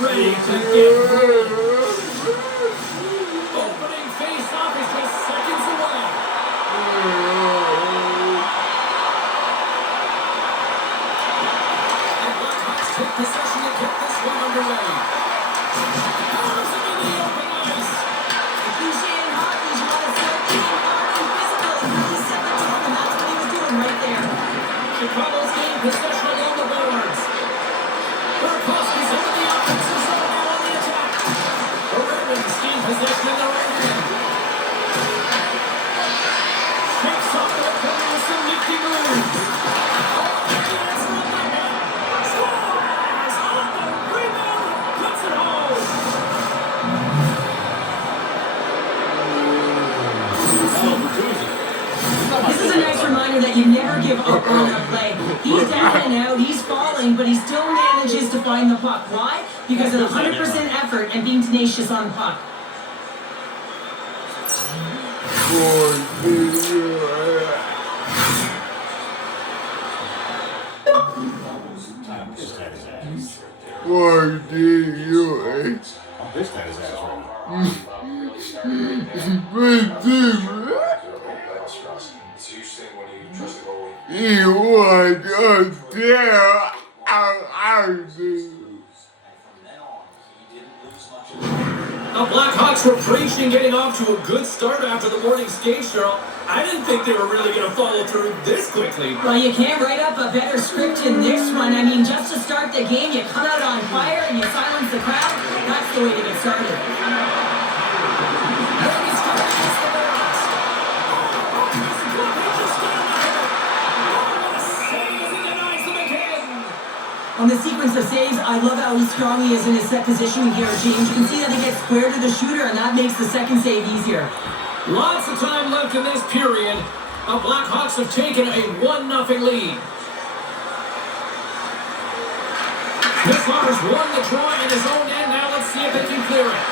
ready to get rolling. Opening face-off is just seconds away. The Blackhawks take possession and get this one underway. Powers him in the open ice. The cliche in hockey is you want to set being hard and physical. He really set the tone, and that's what he was doing right there. Chicago's gained possession along the boards. Burkowski's into the offensive zone now on the attack. The Ravens gain possession in the right hand. Shakes off the corner with some nifty moves. Oh, and the answer on that one. Scores on the rebound. Puts it home. This is a nice reminder that you never give up on a play. He's down and out, he's falling, but he still manages to find the puck. Why? Because of 100% effort and being tenacious on the puck. What do you This guy is ass right You want to tell The Blackhawks were preaching getting off to a good start after the morning skate, Cheryl. I didn't think they were really going to follow through this quickly. Well, you can't write up a better script than this one. I mean, just to start the game, you come out on fire and you silence the crowd. That's the way to get started. On the sequence of saves, I love how strong he is in his set positioning here, James. You can see that he gets square to the shooter, and that makes the second save easier. Lots of time left in this period. The Blackhawks have taken a 1-0 lead. Mislaughter's won the draw in his own end. Now let's see if they can clear it.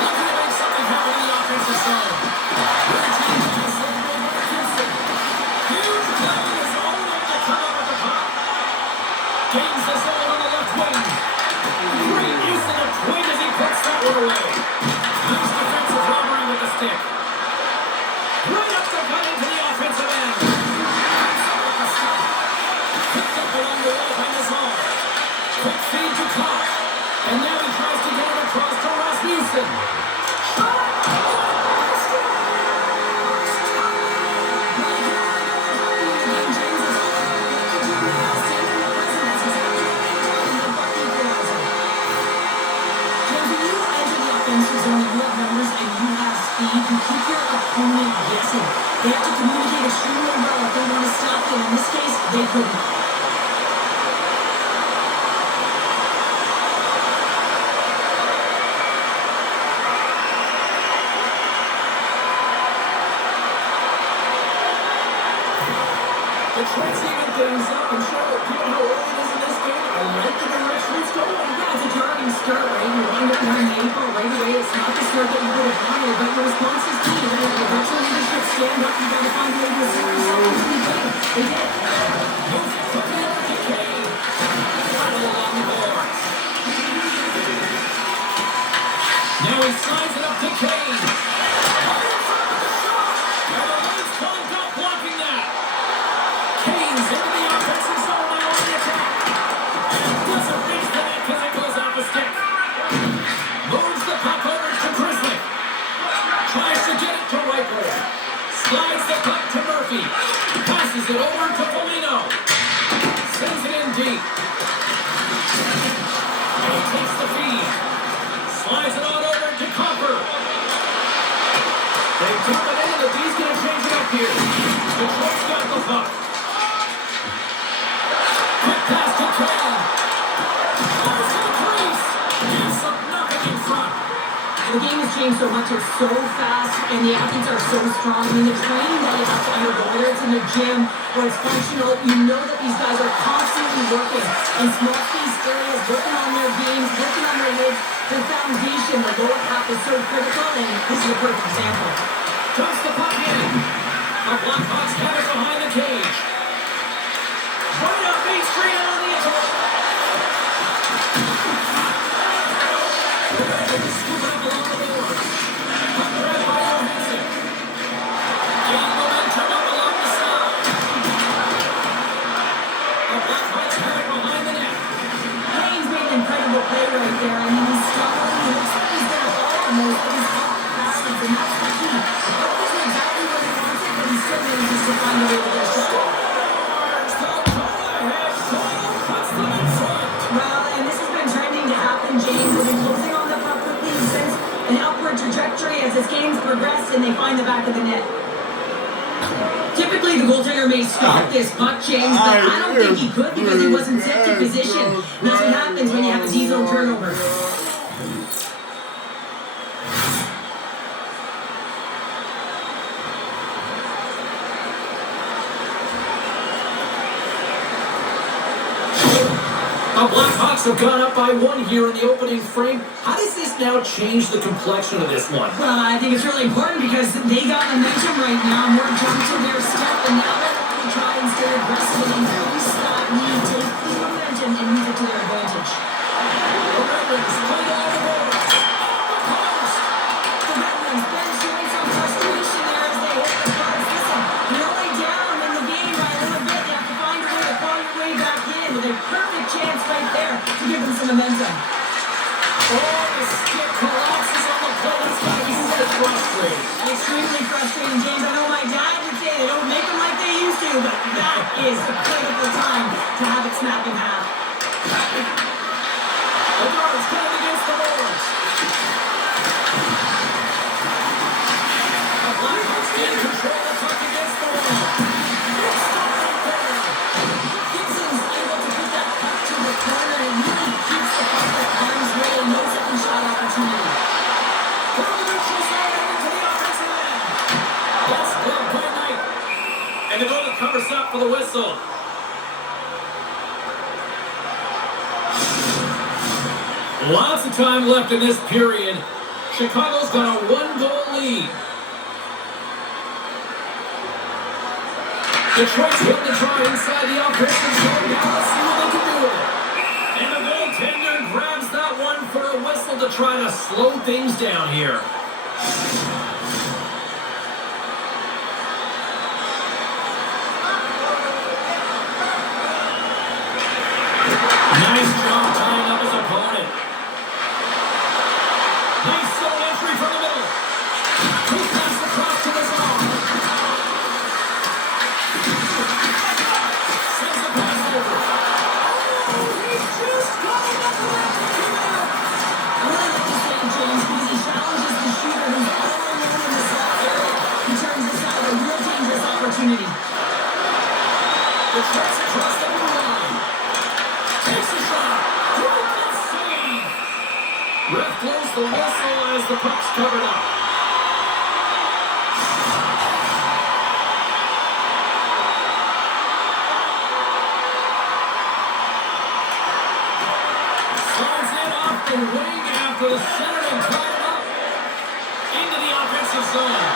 Looking to make something happen in the offensive zone. Huge play in his own end to come up with the puck. Gains the zone on the left wing. Great use of the twin as he puts that one away. Nice defensive robbery with the stick. Right up the gut into the offensive end. Picked up along the wall behind the zone. Quick feed to Cox. And now he tries to get it across to Rasmussen. You can keep your opponent guessing. They have to communicate extremely well if they want to stop them. In this case, they couldn't. The Trent's even things up and show given how early it is in this game. I like the direction it's going. Yeah, it's a jarring start, right? You wind up wearing the ankle right away. It's not the start that you would have wanted, but your response is key. When the veteran leadership stand up, you got to find a way to assert yourself into the game. They did. Moves it quickly over to Kane. Final along the boards. Now he slides it up to Kane. And the Lions clogged up blocking that. Kane's into the offensive zone now on the attack. And doesn't reach the net because it goes off the stick. Moves the puck over to Grizzly. Tries to get it to Riker. Slides the puck to Murphy. Passes it over to Foligno. Sends it in deep. And he takes the feed. Slides it on over to Copper. They dump it in, and the B's going to change it up here. Detroit's got the puck. Quick pass to Kane. Goes to the crease. Gives up nothing in front. The game has changed so much. It's so fast, and the athletes are so strong. I mean, the training that you have to undergo, whether it's in the gym or it's functional, you know that these guys are constantly working in small space areas, working on their games, working on their legs. The foundation, the lower half is so critical, and this is a perfect example. Dumps the puck in. The Blackhawks have it behind the cage. Right up Main Street on the attack. so anxious to find a way to get a shot. Well, and this has been trending to happen, James. They've been closing on the puck quickly since an upward trajectory as this game's progressed and they find the back of the net. Typically, the goaltender may stop this puck, James, but I don't think he could because he wasn't set to position. That's what happens when you have a D-zone turnover. The Blackhawks have gone up by 1 here in the opening frame. How does this now change the complexion of this one? Well, I think it's really important because they got momentum right now. More jump to their step, and now they're going to try and stay aggressive and increase that lead, take the momentum, and use it to their advantage. The Red Wings play all the boards. The Red Wings been showing some frustration there as they hit the cards. Listen, you're only down in the game by a little bit. You have to find a way to claw your way back in with a perfect chance right there to give them some momentum. Oh, the stick collapses on the plate. It's got to be so frustrating. Extremely frustrating, James. I know my dad would say they don't make them like they used to, but that is a critical time to have it snap in half. The guards coming against the boards. The Blackhawks in control of the puck against the wall. It's stopped right there. Gibson's able to put that puck to the corner and really keeps the puck at arm's way. No second shot opportunity. From the neutral zone into the offensive end. That's good by Knight. And the goalie covers up for the whistle. Lots of time left in this period. Chicago's got a 1-goal lead. Detroit's hitting the try inside the offensive zone. Now let's see what they can do with it. And the goaltender grabs that one for a whistle to try to slow things down here. Nice job tying up his opponent. Nice zone entry from the middle. Quick pass across to the zone. Sends the pass over. Oh, he's just got another one. I really like this game, James, because he challenges the shooter who's all alone in the slot area. He turns this out a real dangerous opportunity. The tracks across the blue line. Takes a shot. Good save. Ref blows the whistle as the puck's covered up. Slides in off the wing after the centerman tied him up into the offensive zone.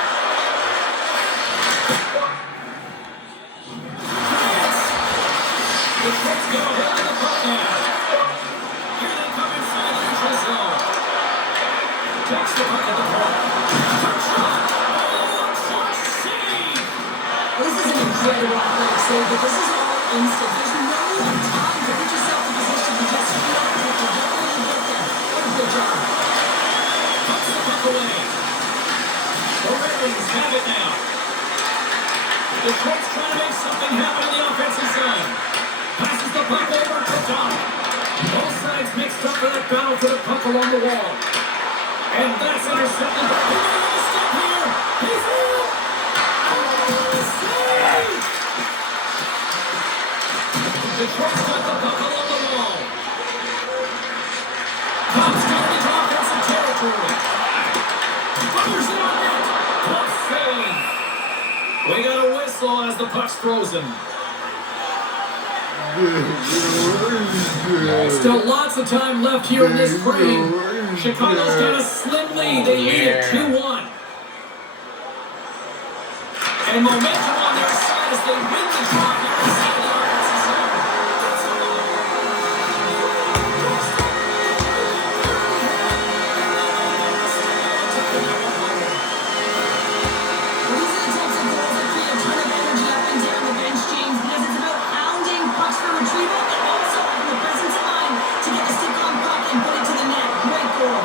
The Detroit's got a hold of the puck now. Here they come inside the neutral zone. Takes the puck at the point. Quick shot. Oh, shot save. This is an incredible athletic save, but this is all instant. There's no time to put yourself in position to just shoot up and you don't really get there. What a good job. Pucks the puck away. The Red Wings have it now. Detroit's trying to make something happen in the offensive zone. Passes the puck over to John. Both sides mixed up in that battle for the puck along the wall. And that's intercepted. He made a step here. He's in. Oh, save! Detroit's got the puck along the wall. Cops got into offensive territory. Fires it on net. Puck save. We got a whistle as the puck's frozen. Still lots of time left here in this frame. Chicago's got a slim lead. They lead it 2-1. And momentum on their side as they win the draw here inside the offensive zone. These are the types of goals that create a ton of energy up and down the bench, James, because it's about pounding pucks for retrieval, but also having the presence of mind to get the stick on puck and put it to the net. Great goal.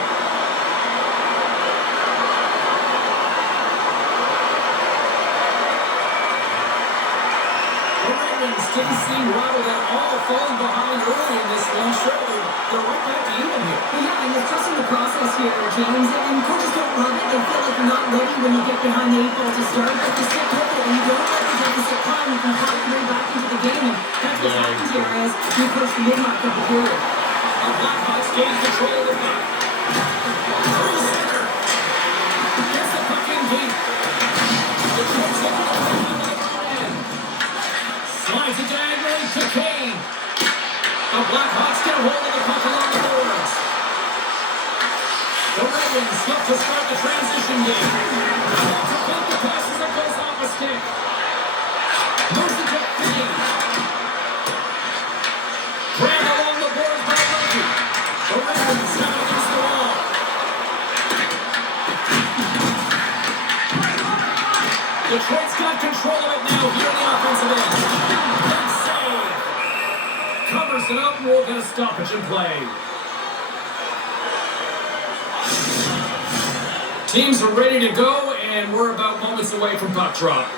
Wings didn't seem rattled at all, falling behind early in this one. Sure, they're right back to even here. Well, yeah, and it's trusting the process here, James. And coaches don't love it. They feel like you're not ready when you get behind the 8 ball to start. But you stick with it, and you don't let the deficit climb. You can pop your way back into the game. And that's what happens here as you push the mid-mark of the period. The Blackhawks gain control of the puck. Through center. Gets the puck in deep. The Twins have the puck on the end. Slides it diagonally to Kane. The Blackhawks get a hold of the puck along the boards. The Red Wings look to start the transition game. Complete the pass as it goes off a stick. Moves it to Kane. Grabbed along the boards by Murphy. The Red Wings have it against the wall. Detroit's got control of it now here in the offensive end. Big save. Covers it up and we'll get a stoppage in play. Teams are ready to go, and we're about moments away from puck drop.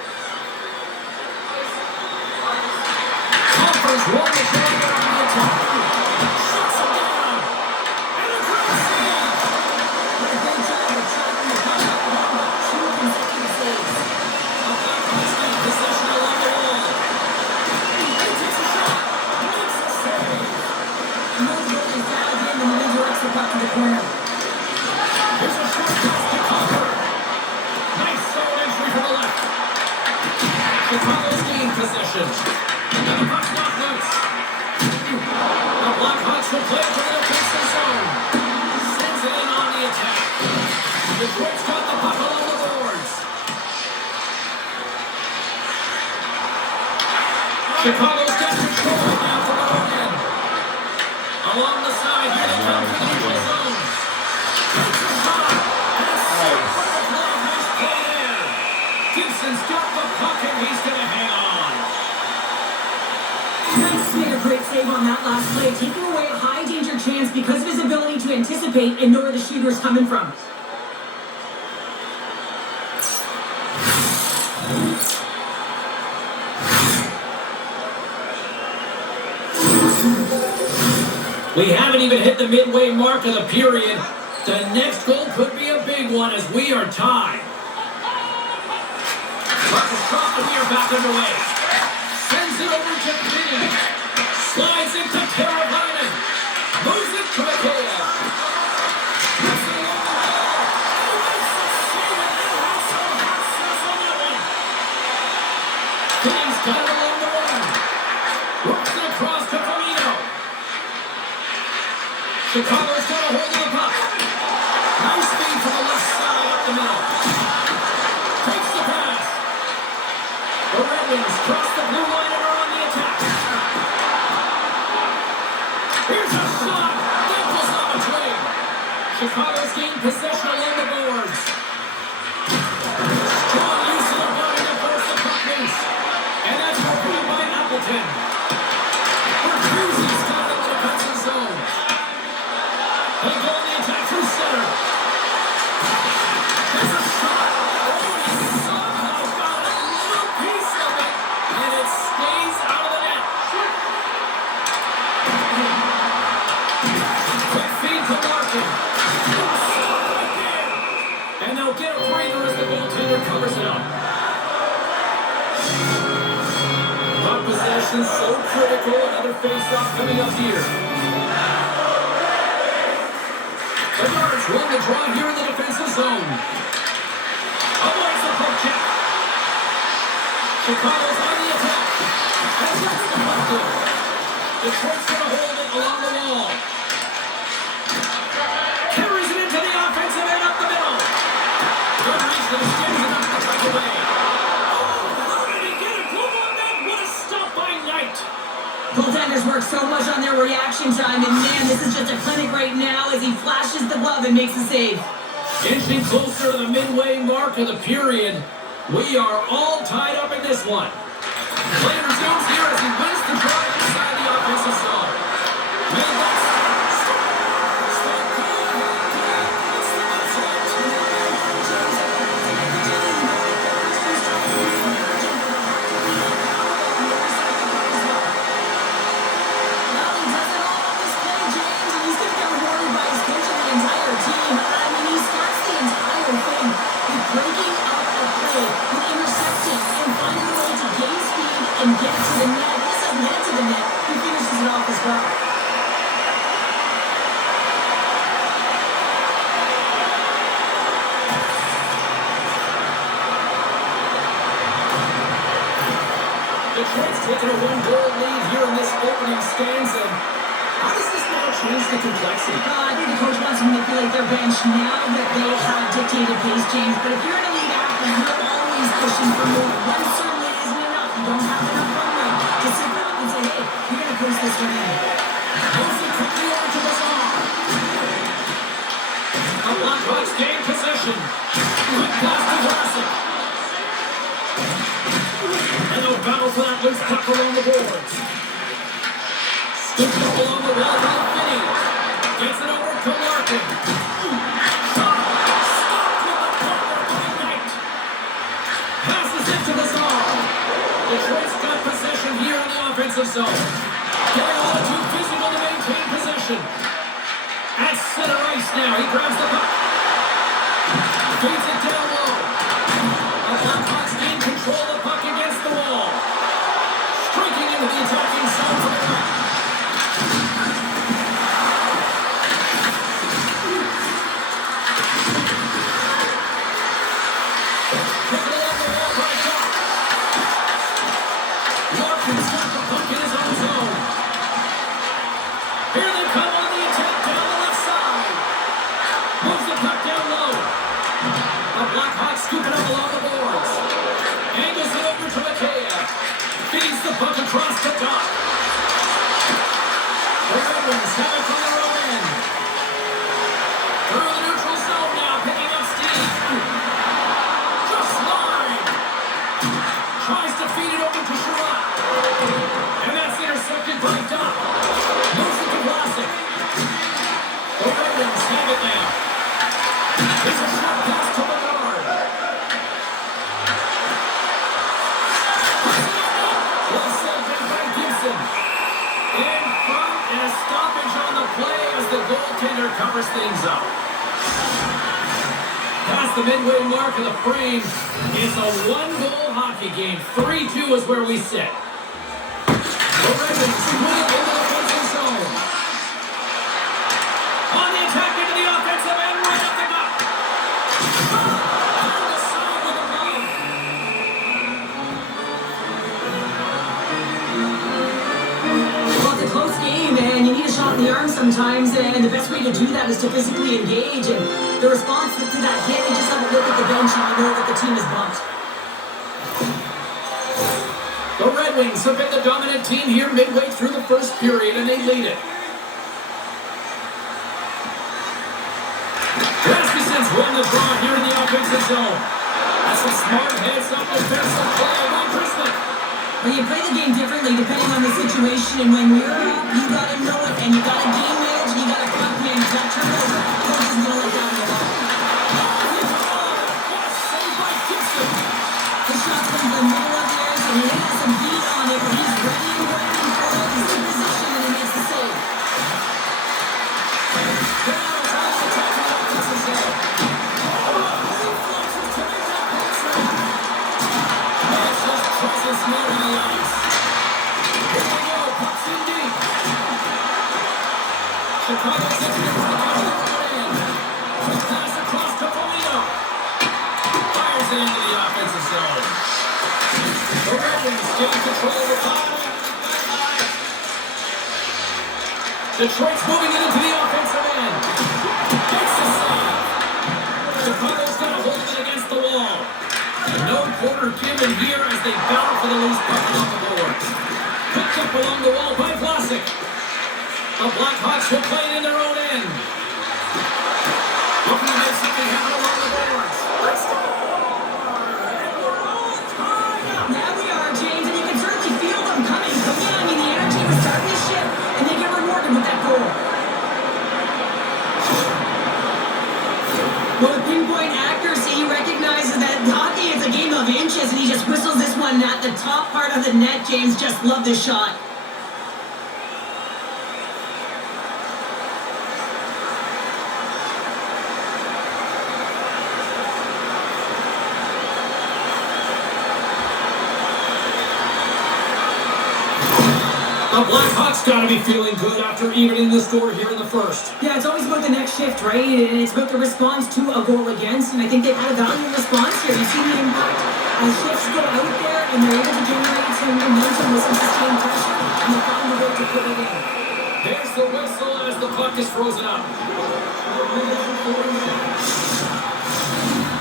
Offers one to try to get on the attack. Shuts it down. And a great save. What a great job of tracking the puck up and on with 2 consecutive saves. The Blackhawks get possession along the wall. He takes a shot. Makes a save. And those goalies dialed in and redirects the puck to the corner. Here's a short pass to Cooper. Nice zone entry from the left. Chicago's gained possession. And the puck's not loose. The Blackhawks will play to the defensive zone. Sends it in on the attack. Detroit's got the puck along the boards. Chicago's got control now from the end. Along the side, here they come to the neutral zone. Takes a shot. And a save for the glove has played in. Gibson's got the puck and he's going to hang on. Nice made a great save on that last play, taking away a high danger chance because of his ability to anticipate and know where the shooter is coming from. We haven't even hit the midway mark of the period. The next goal could be a big one as we are tied. Puck is dropped and we are back underway. Sends it over to Vinny. Slides it to Teravainen. Moves it to McHale. Puts it along the wall. He makes the save and now has some access on that one. Vinny's got it along the wing. Works it across to Firmino. Chicago's got a hold of the puck. Nice feed from the left side up the middle. Takes the pass. The Red Wings cross the blue line and are on the attack. Here's a shot. That was off a trade. Chicago's gained possession along the boards. Strong use of the body to force the puck loose. And that's repeated by Appleton. Bertuzzi's got it in the defensive zone. They go on the attack through center. There's a shot. Oh, he somehow got a little piece of it, and it stays out of the net. Quick feed to Larkin. Again. And they'll get a breather as the goaltender covers it up. Puck possession so critical. Another face-off coming up here. The Guards run the draw here in the defensive zone. Avoids the puck check. Chicago's on the attack. And that's the puck there. Detroit's going to hold it along the wall. Carries it into the offensive end up the middle. Good reach to the skins and knocks the puck away. Oh, how did he get a glove on that? What a stop by Knight. Goaltenders work so much on their reaction time, and man, this is just a clinic right now as he flashes the glove and makes the save. Inching closer to the midway mark of the period. We are all tied up in this one. Play resumes here as he wins the draw inside the offensive zone. Made that shot. Detroit's taking a one-goal lead here in this opening stanza. How does this now change the complexity? I think the coach wants to manipulate their bench now that they have dictated pace, James. But if you're in a league athlete, you're always pushing for more. One certainly isn't enough. You don't have enough run rate to sit back and say, hey, you're going to post this one in. Moves it quickly over to the song. The Blackhawks gain possession. Quick pass to Vlasic. And they'll battle for that loose puck along the boards. Scooped up along the wall by Finney. Gets it over to Larkin. Shot. Stopped with a corner by Knight. Passes into the zone. Detroit's got possession here in the offensive zone. Getting a little too physical to maintain possession. At center ice now. He grabs the puck. Feeds it down low. The Blackhawks in control of the puck against the wall. Striking into the attacking zone for the right. Taken along the wall by Doc. Larkin's got the puck in his own zone. Here they come on the attack down the left side. Moves the puck down low. The Blackhawks scoop it up along the boards. Angles it over to Mikheyev. Feeds the puck across the top. The Red Wings have it from their own end. Through the neutral zone now, picking up steam. Just line. Tries to feed it over to Sherrod. And that's intercepted by Doc. Moves it to Vlasic. The Red Wings have it now. It's a shot pass to Bernard. Well saved by Gibson. In front and a stoppage on the play as the goaltender covers things up. Past the midway mark of the frame. It's a one-goal hockey game. 3-2 is where we sit. The Red Wings put it into the offensive zone. On the attack into the offensive end, right up the gut. On the side with a run. Well, it's a close game, and you need a shot in the arm sometimes, and the best way to do that is to physically engage. And the response to that hit, you just have to look at the bench and you know that the team is bumped. The Red Wings have been the dominant team here midway through the first period, and they lead it. Rasmussen's won the draw here in the offensive zone. That's some smart heads-up defensive play by Chrisman. Well, you play the game differently depending on the situation, and when you're up, you gotta know it, and you gotta game manage, and you gotta puck manage. That turnover, coach is gonna let down the line. Saved by Gibson. The shot comes in the middle of the ice, and he has some beat on it, but he's ready and waiting for it. He's in position, and he makes the save. Chicago's into the puck out of the front end. Quick pass across to Polino. Fires it into the offensive zone. The Red Wings gain control of the puck. Detroit's moving it into the offensive end. Gets the save. Chicago's got to hold it against the wall. No quarter given here as they battle for the loose puck along the boards. Picked up along the wall by Vlasic. The Blackhawks will play it in their own end. Looking to make something happen along the boards. Now we are, James, and you can certainly feel them coming. But yeah, I mean, the energy was starting to shift, and they get rewarded with that goal. Well, with pinpoint accuracy, he recognizes that hockey is a game of inches, and he just whistles this one at the top part of the net. James just loved this shot. The The Blackhawks got to be feeling good after evening the score here in the first. Yeah, it's always about the next shift, right? And it's about the response to a goal against. And I think they've had a valuable response here. You see the impact as shifts go out there and they're able to generate some momentum with some sustained pressure. And they find a way to put it in. There's the whistle as the puck is frozen up.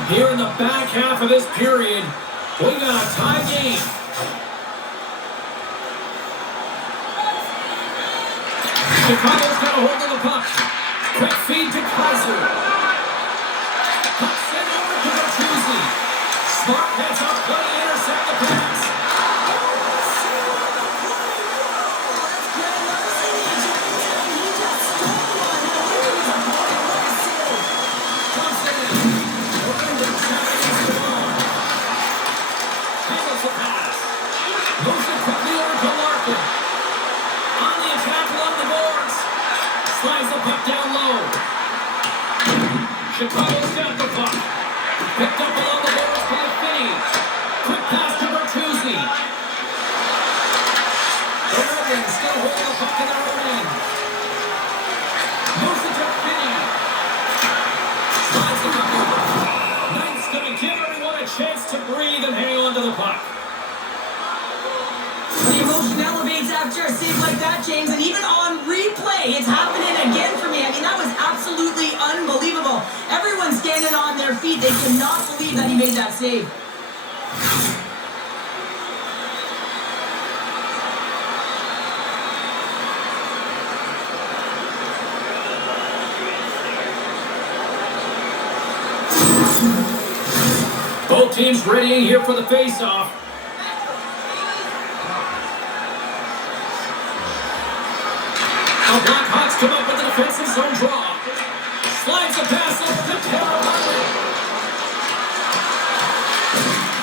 Here in the back half of this period, we got a tie game. Chicago's got a hold of the puck. Quick feed to Kaiser. Puck sent over to Bertuzzi. Smart heads up, going to intercept the pass. Comes in. Handles the pass. Moves it quickly over to Larkin. On the attack along the boards. Slides the puck down low. Chicago's got the puck. Picked up along the boards by Finney. Quick pass to Bertuzzi. The Red Wings still hold the puck in their own end. Moves it to Finney. Slides the puck over. Knight's going to give everyone a chance to breathe and hang on to the puck. The emotion elevates after a save like that, James, and even on replay, it's happening again for me. I mean, that was absolutely unbelievable. Everyone's standing on their feet. They cannot believe that he made that save. Both teams ready here for the face-off. The Blackhawks come up with a defensive zone draw. Slides a pass over to Taylor Huntley.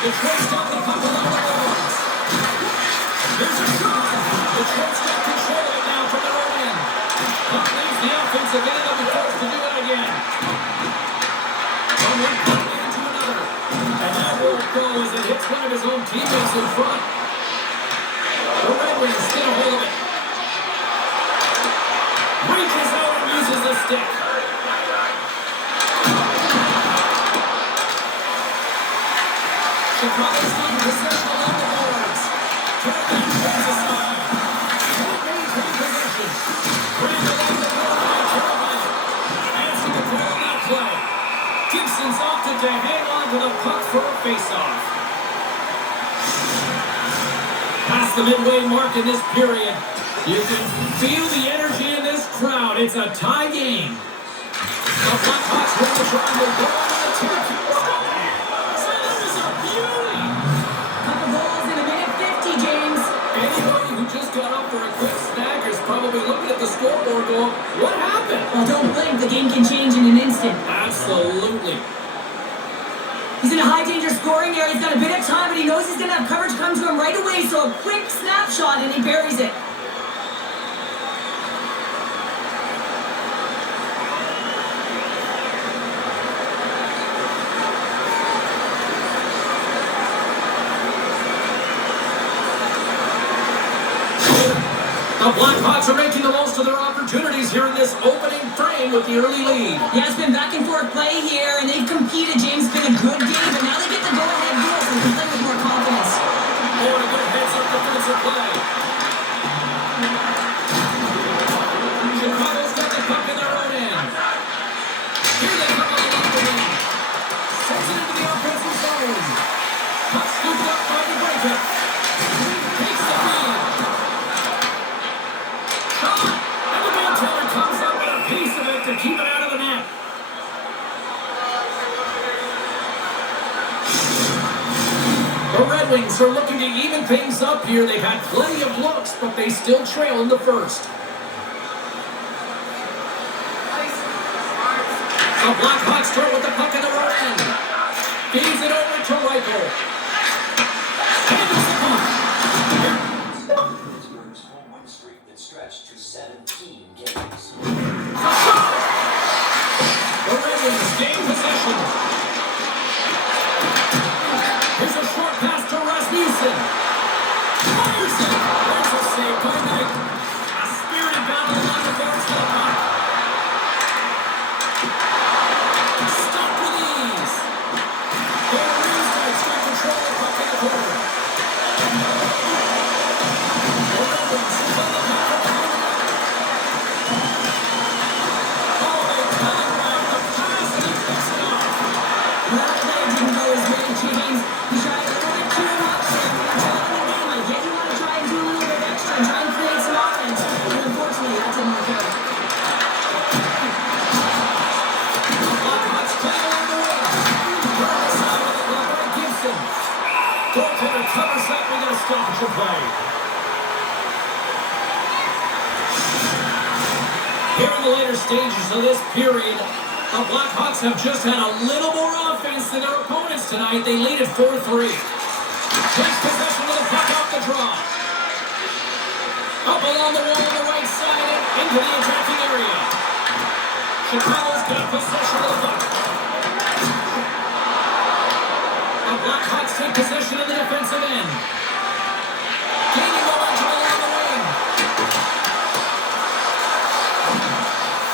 Detroit's got the puck along the boards. There's a shot. Detroit's got control of it now from their own end. Puck leaves the offensive end. They'll be forced to do it again. From one puck into another. And that won't go as it hits one of his own teammates in front. The Red Wings get a hold of it. Reaches out and uses the stick. Chicago's got possession along the boards. Carolina plays aside. Can't maintain possession. Brand along the board by Carolina. Answering the call on that play. Gibson's opted to hang on to the puck for a face-off. Past the midway mark in this period. You can feel the energy in this crowd. It's a tie game. The Blackhawks win the triangle. Go on to the 2-2 score. So that was a beauty. Couple goals in a minute 50, James. Anybody who just got up for a quick snack is probably looking at the scoreboard going, what happened? Well, don't blink. The game can change in an instant. Absolutely. He's in a high-danger scoring area. He's got a bit of time, but he knows he's going to have coverage come to him right away. So a quick snapshot, and he buries it. The Blackhawks are making the most of their opportunities here in this opening frame with the early lead. Yeah, it's been back and forth play here, and they've competed. James, it's been a good game, but now they get the go-ahead goal, so they can play with more confidence. Oh, and a good heads-up defensive play. Chicago's got the puck in their own end. Here they come on the left wing. Sends it into the offensive zone. Puck scooped up by the breakup. Takes the lead. Shot! And the goaltender comes up with a piece of it to keep it out of the net. The Red Wings are looking to even things up here. They've had plenty of looks, but they still trail in the first. The Blackhawks start with the puck in the right end. Feeds it over to Reichel. Handles the puck. Pittsburgh's home win streak that stretched to 17 games. The Red Wings gain possession. Here's a short pass to Rasmussen. Fires it. There's a save by Knight. stoppage of play. Here in the later stages of this period, the Blackhawks have just had a little more offense than their opponents tonight. They lead at 4-3. Takes possession of the puck off the draw. Up along the wall on the right side and into the attacking area. Chicago's got possession of the puck. The Blackhawks take possession of the defensive end. Gaining momentum along the wing.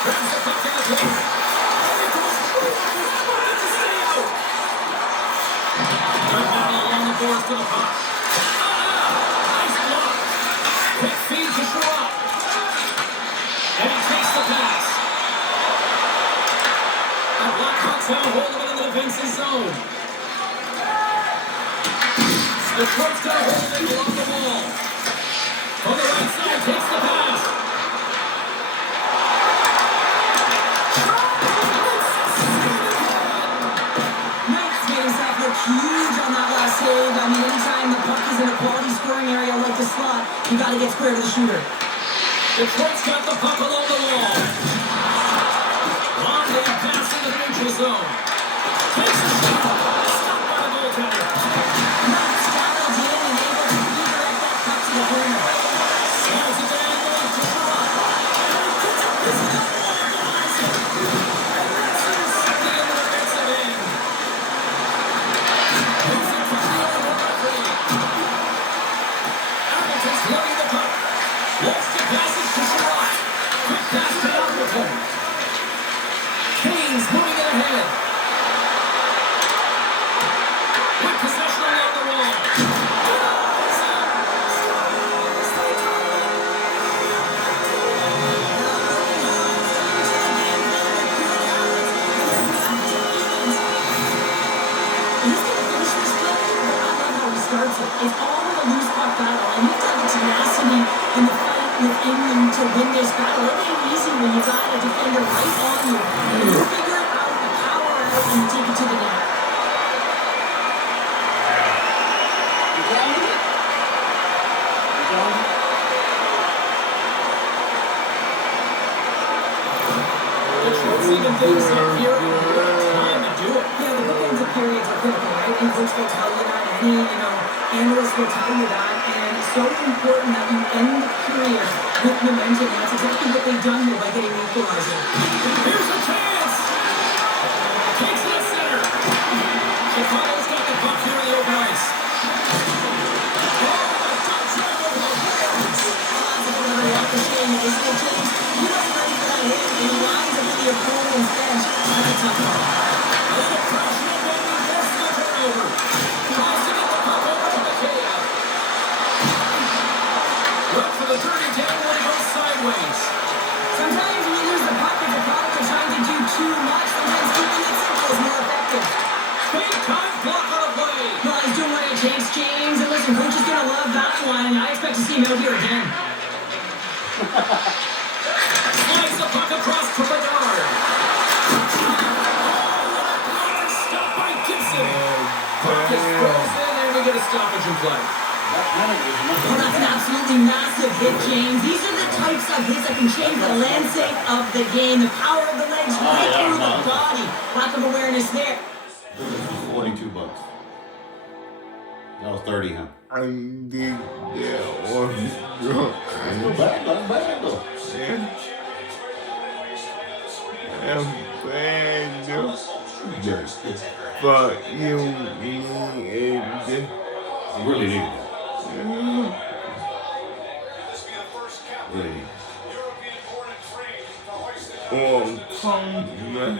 Grabs the puck to the plate. Good battle along the boards to the puck. Nice block. Quick feed to Sherrod. And he takes the pass. The Blackhawks have a hold of it in the defensive zone. Detroit's got a hold of it along the wall. On the right side, takes the pass. Huge on that last save. I mean, anytime the puck is in a quality scoring area like the slot, you got to get square to the shooter. Detroit's got the puck along the wall. Long lead pass into the neutral zone. Takes the shot. Stopped by the goaltender. Not scrambled in and able to redirect that puck to the corner. Sails it down the left to Sherrod. This is the ball behind him. And that's intercepted in the defensive end. Appleton's loading the puck. Lost the passage to Sherrod. Quick pass to Appleton. Canes moving it ahead. Quick possession along the wall. It's all with a loose puck battle, and you have to have the tenacity and the fight within you to win this battle. It ain't easy when you got a defender right on you. And you figure it out, you power it out, and you take it to the net. Detroit's even things up here. Time to do it. Yeah, the bookends of periods are critical, right? And coach will tell you that, any, analyst will tell you that, and it's so important that you end the period with momentum. And that's exactly what they've done here by getting the equalizer. Here's a chance. Takes it to center. Chicago's got the puck here in the open ice. Oh, a top shot over the boards. That's another walk of shame. It was still James. He wasn't ready for that hit, and he lines up with the opponent's bench. That's a tough one. A little pressure on one and forces the turnover. Tries to get the puck over to McKay. Look for the dirty table when he goes sideways. Sometimes when you lose the puck, it's a product of trying to do too much. Sometimes keeping it simple is more effective. Big time block on a play. Well, he's doing what it takes, James. And listen, coach is going to love that one, and I expect to see him out here again. Slides the puck across to Bernard. Stopped by Gibson. Puck is frozen, and we get a stoppage in play. Well, that's an absolutely massive hit, James. These are the types of hits that can change the landscape of the game. The power of the legs right through the body. Lack of awareness there. $42. That was 30, huh? I think that was Not bad, not bad though. bad, Yes. but you need I really needed that. Really needed or come man.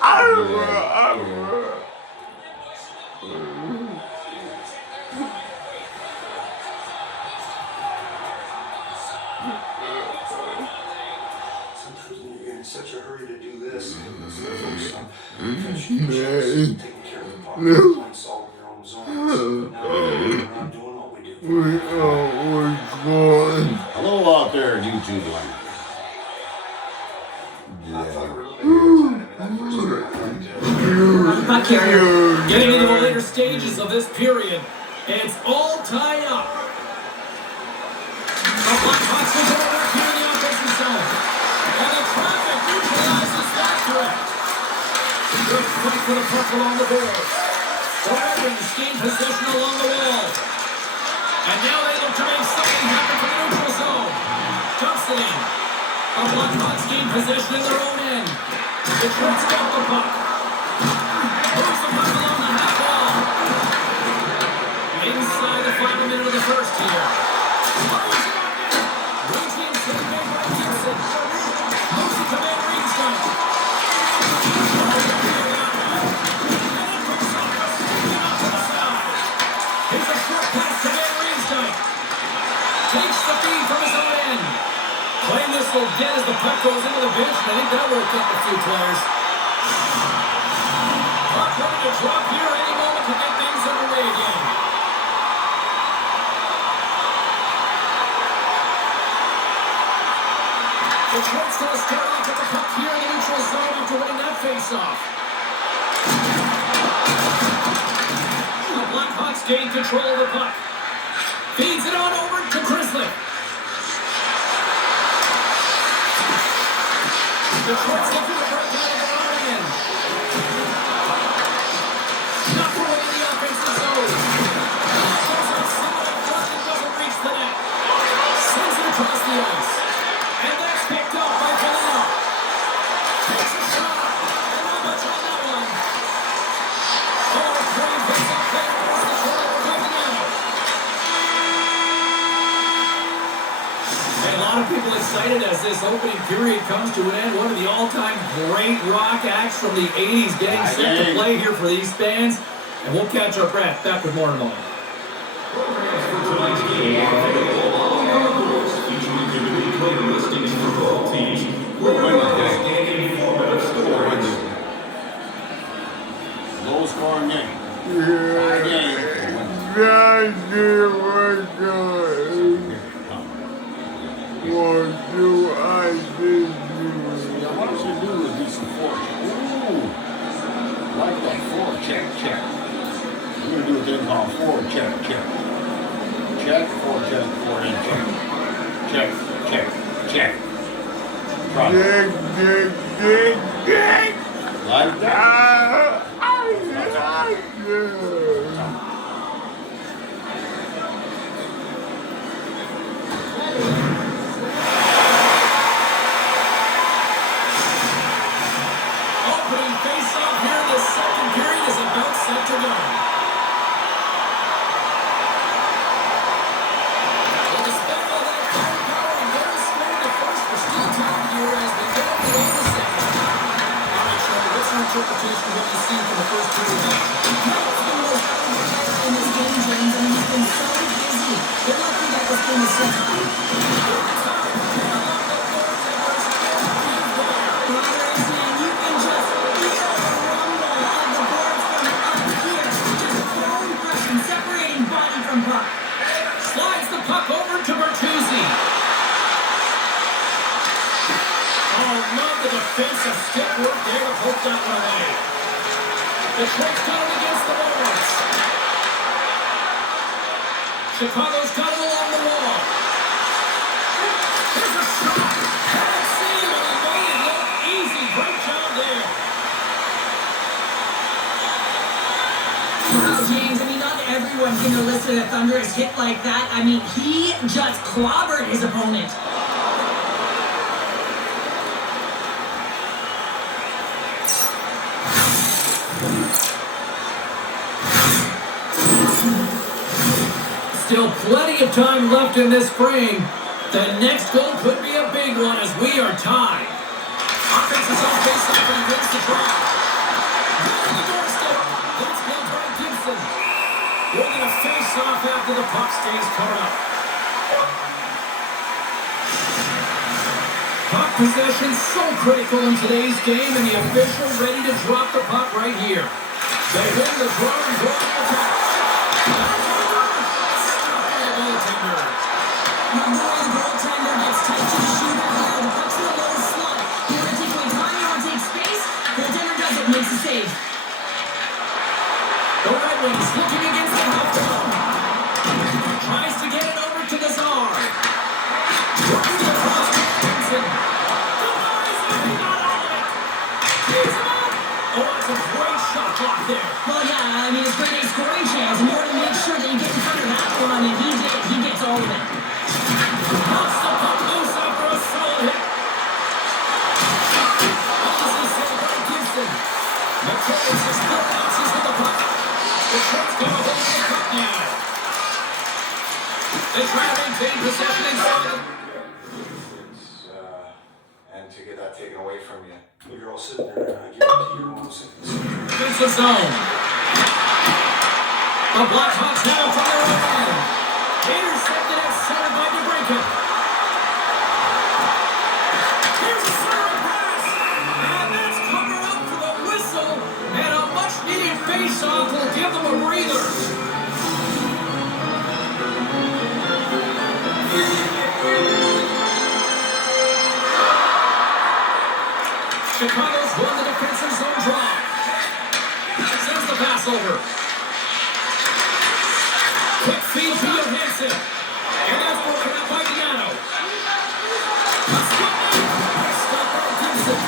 I know. Sometimes when you're in such a hurry to do this, focus on Man. taking care of the problem, playing solving your own zones. Now we're not doing what we do. We are going. Hello out there, YouTube land. I thought we were living in a time. I mean, that first puck carrier. Getting into the later stages of this period, it's all tied up. The Blackhawks will go back here in the offensive zone. And the traffic neutralizes that threat. Good fight for the puck along the boards. The Ravens gain possession along the wall. And now they look to make something happen from the neutral zone. Dumps it in. The Blackhawks gain possession in their own end. Detroit's got the puck. Moves the puck along the half wall. Inside the final minute of the first here. Reaching to the big right Gibson. Moves it to Van Riemsdyk. Here's a short pass to Van Riemsdyk. Takes the feed from his own end. Playing this will get as the puck goes into the bench, and I think that worked up a few players. Puck ready to drop here any moment to get things underway again. Detroit's going to start off with the puck here in the neutral zone after winning that faceoff. The Blackhawks gain control of the puck. Feeds it on over to Grizzly. Detroit's looking to break out of their own end. Knocked away in the offensive zone. Goes on somebody in front and doesn't reach the net. Sends it across the ice. And that's picked up by Galeno. Takes a shot. And not much on that one. Oh, great face up there. There's the turnover by Galeno. And a lot of people excited as this opening period comes to an end. One of the all-time great rock acts from the 80s getting set to play here for these fans. And we'll catch our breath. Back with more in a moment. Low scoring game. Yeah. That's it, what do I do? Now, what I should do is do some forecheck. Ooh, like that forecheck. I'm going to do a thing called forecheck. Check, forecheck, forehand check. Try it. Dick. Like that. I like it. Opening face-off here in the second period is about set to go. Well, despite all that firepower and very slow in the first, we're still tied here as we go away in the second. All right, Trevor, what's your interpretation of what you've seen from the first period? That's the most important player in this game, James. I mean, he's been so busy. They're lucky that this game is so tight. Slides the puck over to Bertuzzi. Oh, love the defensive stick work there to poke that one away. Detroit's got it against the boards. Chicago's got it along the wall. Here's a shot. Can't see him, and he made it look easy. Great job there. Wow, James, I mean, not everyone's going to listen to a thunderous hit like that. I mean, he just clobbered his opponent. Still plenty of time left in this frame. The next goal could be a big one as we are tied. Offense is on face off and he wins the draw. Right on the doorstep. That's held by Gibson. We're going to face off after the puck stays caught up. Puck possession so critical in today's game, and the official ready to drop the puck right here. They win the draw and draw the attack. The goaltender gets tight to the shooter here. The puck's in the low slot. You want to take away time, you want to take space. Goaltender does it, makes the save. The Red Wings looking against the half wall. Tries to get it over to the Czar. Works it across to Vincent. Denies it. He got all of it. He's up. Oh, that's a great shot block there. Well, yeah, I mean, it's great a scoring chance. In order to make sure that you get in front of that one, and he did. He gets all of it. Knocks the puck loose after a solid hit. Easy save by Gibson. McCabe just still bounces with the puck. The Detroit's got a hold of the puck now. They try to maintain possession inside. And to get that taken away from you. You're all sitting there, I guarantee you're almost in this. Defensive zone. The Blackhawks now from their own end. Intercepted at center by DeBrincat. Here's a serving pass. And that's covered up for the whistle. And a much-needed face-off will give them a breather. Chicago's won the defensive zone draw. Sends the pass over. Quick feed to Johansson. And that's broken up by Diano. Stop by Gibson.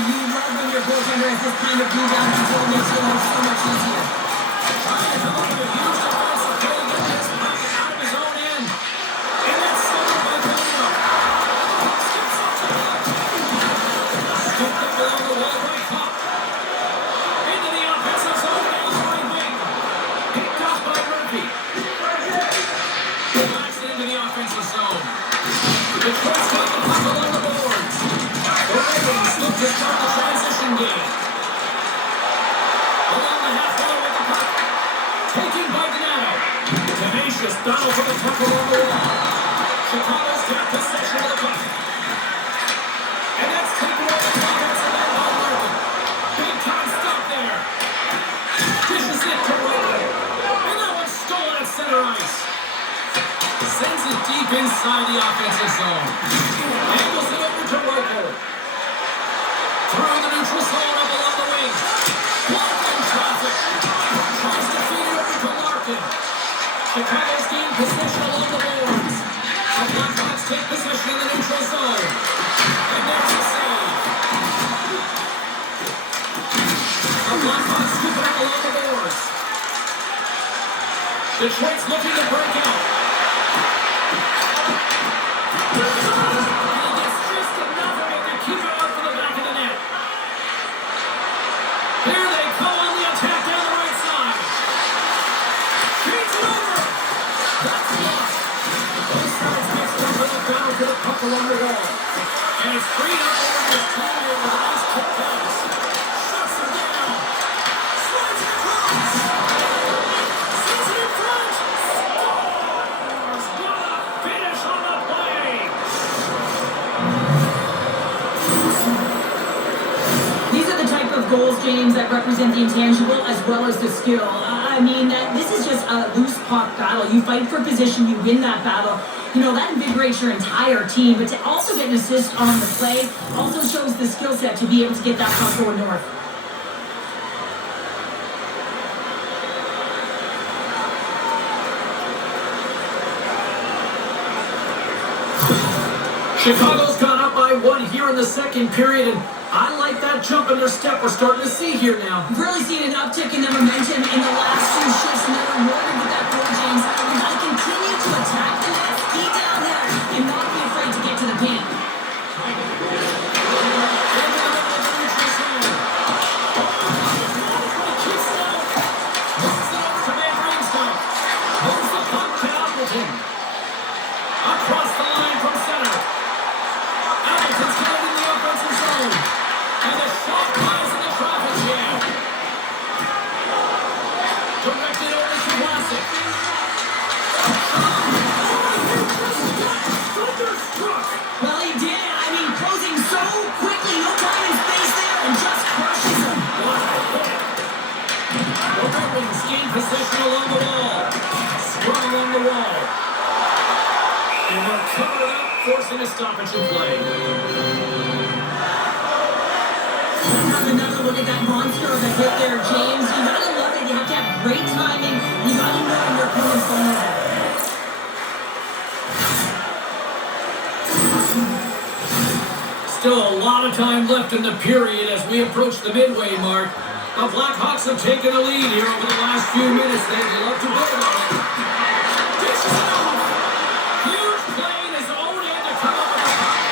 You love when your goaltender has this kind of rebound control. Makes your life so much easier. Trying to come up with a huge defensive play to get this puck out of his own end. And that's stolen by Diano. Skips up the puck. Skipped up along the wall by Copp. Into the offensive zone down the right wing. Picked off by Murphy. Backs it into the offensive zone. Detroit's got the puck along the boards. The Red Wings look to start the transition game. Along the half wall with the puck. Taken by Donato. Tenacious battle for the puck along the wall. Chicago's got possession of the puck. And that's taken over the offensive end by Larkin. Big time stop there. Dishes it to Rowan. And that one's stolen at center ice. Sends it deep inside the offensive zone. Angles it over to Roker. Through the neutral zone up along the wing. Blocked in traffic. Tries to feed it over to Larkin. Chicago's gained possession along the boards. The Blackhawks take possession in the neutral zone. And there's a save. The Blackhawks scoop it up along the boards. Detroit's looking to break out. And he gets just enough of it to keep it out for the back of the net. Here they come on the attack down the right side. Feeds it over. That's blocked. Both sides mixed up with a battle to the puck along the wall. And it's freed up over his team here with a nice quick pass. Shuts him down. Slides it across. Sends it in front. Scores. What a finish on the play. These are the type of goals, James, that represent the intangible as well as the skill. I mean, this is just a loose puck battle. You fight for position, you win that battle. You know, that invigorates your entire team. But to also get an assist on the play also shows the skill set to be able to get that puck going north. Chicago's gone up by one here in the second period, and I like that jump in their step we're starting to see here now. We've really seen an uptick in their momentum in the last few shifts, and they're rewarded with that goal, James. We got to continue to attack the net, be down there, and not be afraid to get to the paint. Across the line from center. Appleton's got it in the offensive zone. And the shot flies in the traffic jam. Directed over to Vlasic. Thunderstruck. Well, he did it. I mean, closing so quickly, no time and space there, and just crushes him. What a hit. The Red Wings gain possession along the wall. Scrum along the wall. And we're covered up, forcing a stoppage in play. Have another look at that monster of a hit there, James. You gotta love left in the period as we approach the midway mark. The Blackhawks have taken a lead here over the last few minutes. They'd love to build on it. Dishes it off. Huge play in his own end to come up with the puck.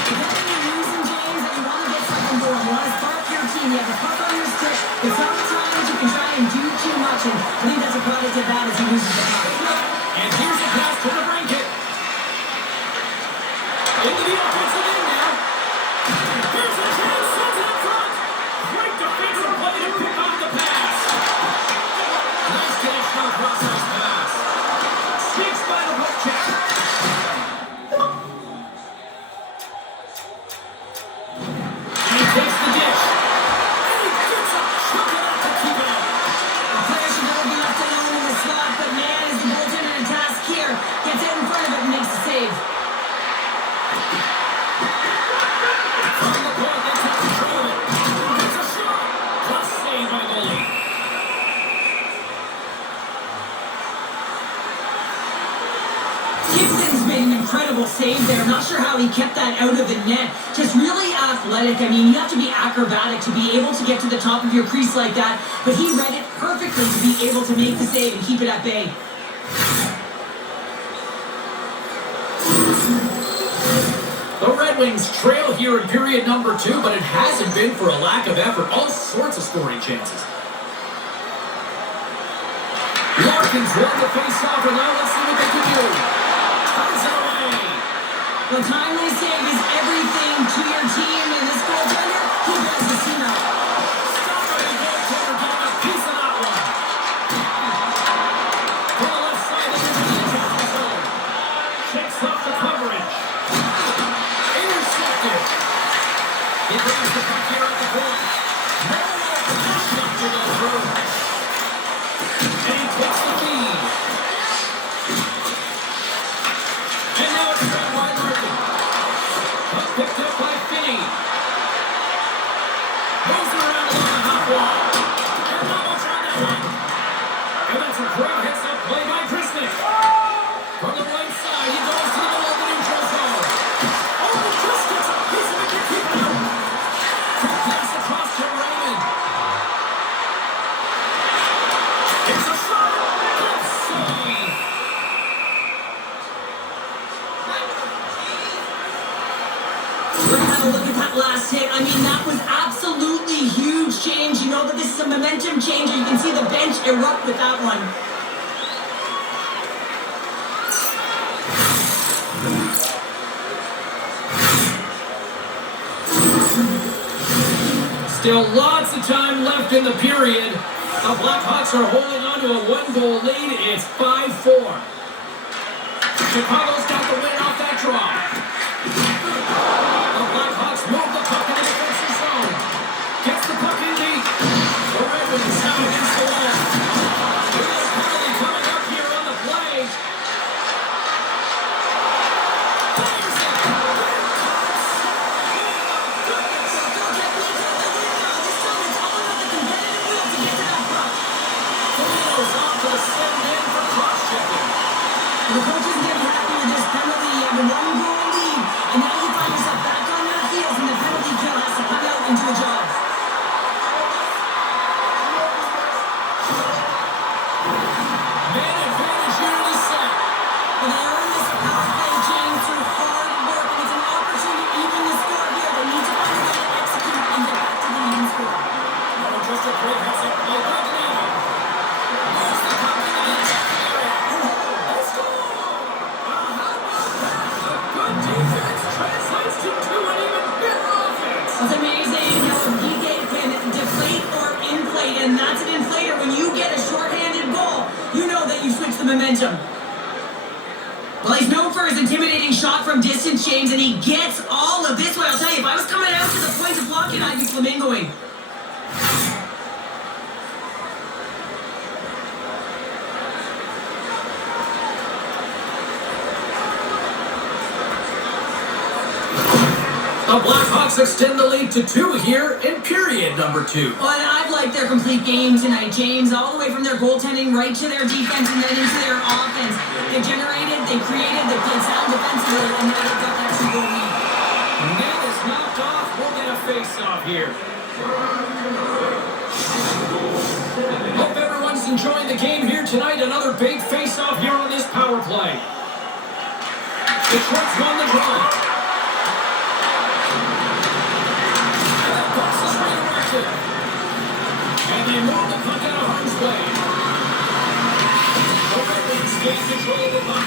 When you're losing games and you want to get something going, you want to spark your team, you have the puck on your stick, but sometimes you can try and do too much, and I think that's a product of that as he loses the puck. And here's a pass to the blanket. Into the offensive end now. Here's a chance, sends it up front. Great defensive play to pick off the pass. Nice catch, no process pass. Sneaks by the hook check. And he takes the dish. And he gets a chunk of that to keep it up. The player should never be left alone in the slot, but man, is the goaltender in task here. Gets out in front of it and makes the save. From the point, they take control of it. It's a shot. Plus save by the goalie. Gibson's made an incredible save there. Not sure how he kept that out of the net. Just really athletic. I mean, you have to be acrobatic to be able to get to the top of your crease like that. But he read it perfectly to be able to make the save and keep it at bay. The Red Wings trail here in period number 2, but it hasn't been for a lack of effort. All sorts of scoring chances. Larkins won the face-off, and now let's see what they can do. Turns it away. The timely save is everything to your team, and this goaltender, he does the team out. Stop it, and goaltender getting a piece of that one. To the left side of the attack zone. Checks off the coverage. Intercepted. He grabs the puck here at the point. No, not to go through. And he takes the lead. And now it's Fred Weinbergen. Puck picked up by Finney. Moves it around along the half wall. And not much on that one. And that's a great heads-up play by Christmas. From the right side, he goes to the middle of the neutral zone. Oh, just gets a piece of it to keep it out. Quick pass across to Raymond. It's a shot. Good save. We're gonna have a look at that last hit. I mean, that was absolutely huge change. You know that this is a momentum changer. You can see the bench erupt with that one. Still lots of time left in the period. The Blackhawks are holding on to a 1-goal lead. It's 5-4. Chicago's got the win off that draw. The Blackhawks move the puck in the defensive zone. Gets the puck in deep. The Red Wings now against the wall. We got a penalty coming up here on the play. Fires it. Toledo's off to the center end for cross-checking. The coach is getting happy with this penalty. You have a 1-goal lead, and now you find yourself back on your heels, and the penalty kill has to come out into a job. Man advantage here in the set. And they earn this power play change through hard work, and it's an opportunity to even the score here. They need to find a way to execute and get back to the even score. Oh, just a great heads-up play by Glenn. Moves the puck into the attack area. They score! Good defense translates to an even better offense. It's amazing how a PK can deflate or inflate, and that's an inflator. When you get a shorthanded goal, you know that you switch the momentum. Well, he's known for his intimidating shot from distance, James, and he gets all of this one. I'll tell you, if I was coming out to the point to block it, I'd be flamingoing. The Blackhawks extend the lead to 2 here in period number 2. Well, and I've liked their complete game tonight, James, all the way from their goaltending right to their defense and then into their offense. They generated, they created, they played sound defensively, and now they've got that 2-goal lead. Net is knocked off. We'll get a face-off here. Hope everyone's enjoying the game here tonight. Another big face-off here on this power play. Detroit's won the draw. And that pass is redirected. And they move the puck out of harm's way. The Red Wings gain control of the puck.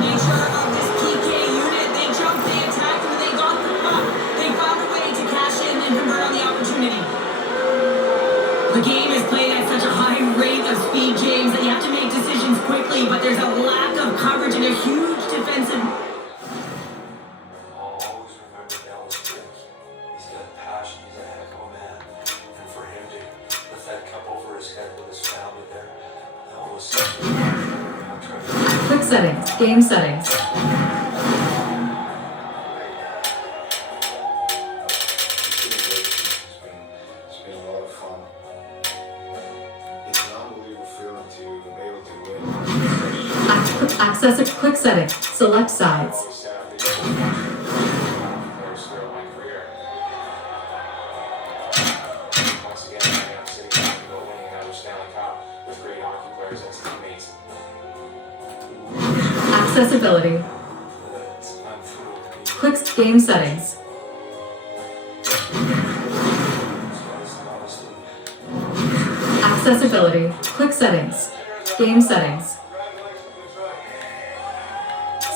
Nature of this PK unit. They jumped, they attacked, and they got the puck. They found a way to cash in and convert on the opportunity. The game is played at such a high rate of speed, James, that you have to make decisions quickly, but there's a lack of coverage and a huge defensive. I'll always remember Dallas Dick. He's got passion, he's a heck of a man. And for him to lift that cup over his head with his family there, that was such a Quick settings, game settings. It's been a lot of fun. It's an unbelievable feeling to be able to win. Access a quick setting. Select sides. First throughout my career. Once again, I am sitting back and winning another Stanley Cup with great hockey players as teammates. Accessibility. Quick game settings. Accessibility. Quick settings. Game settings.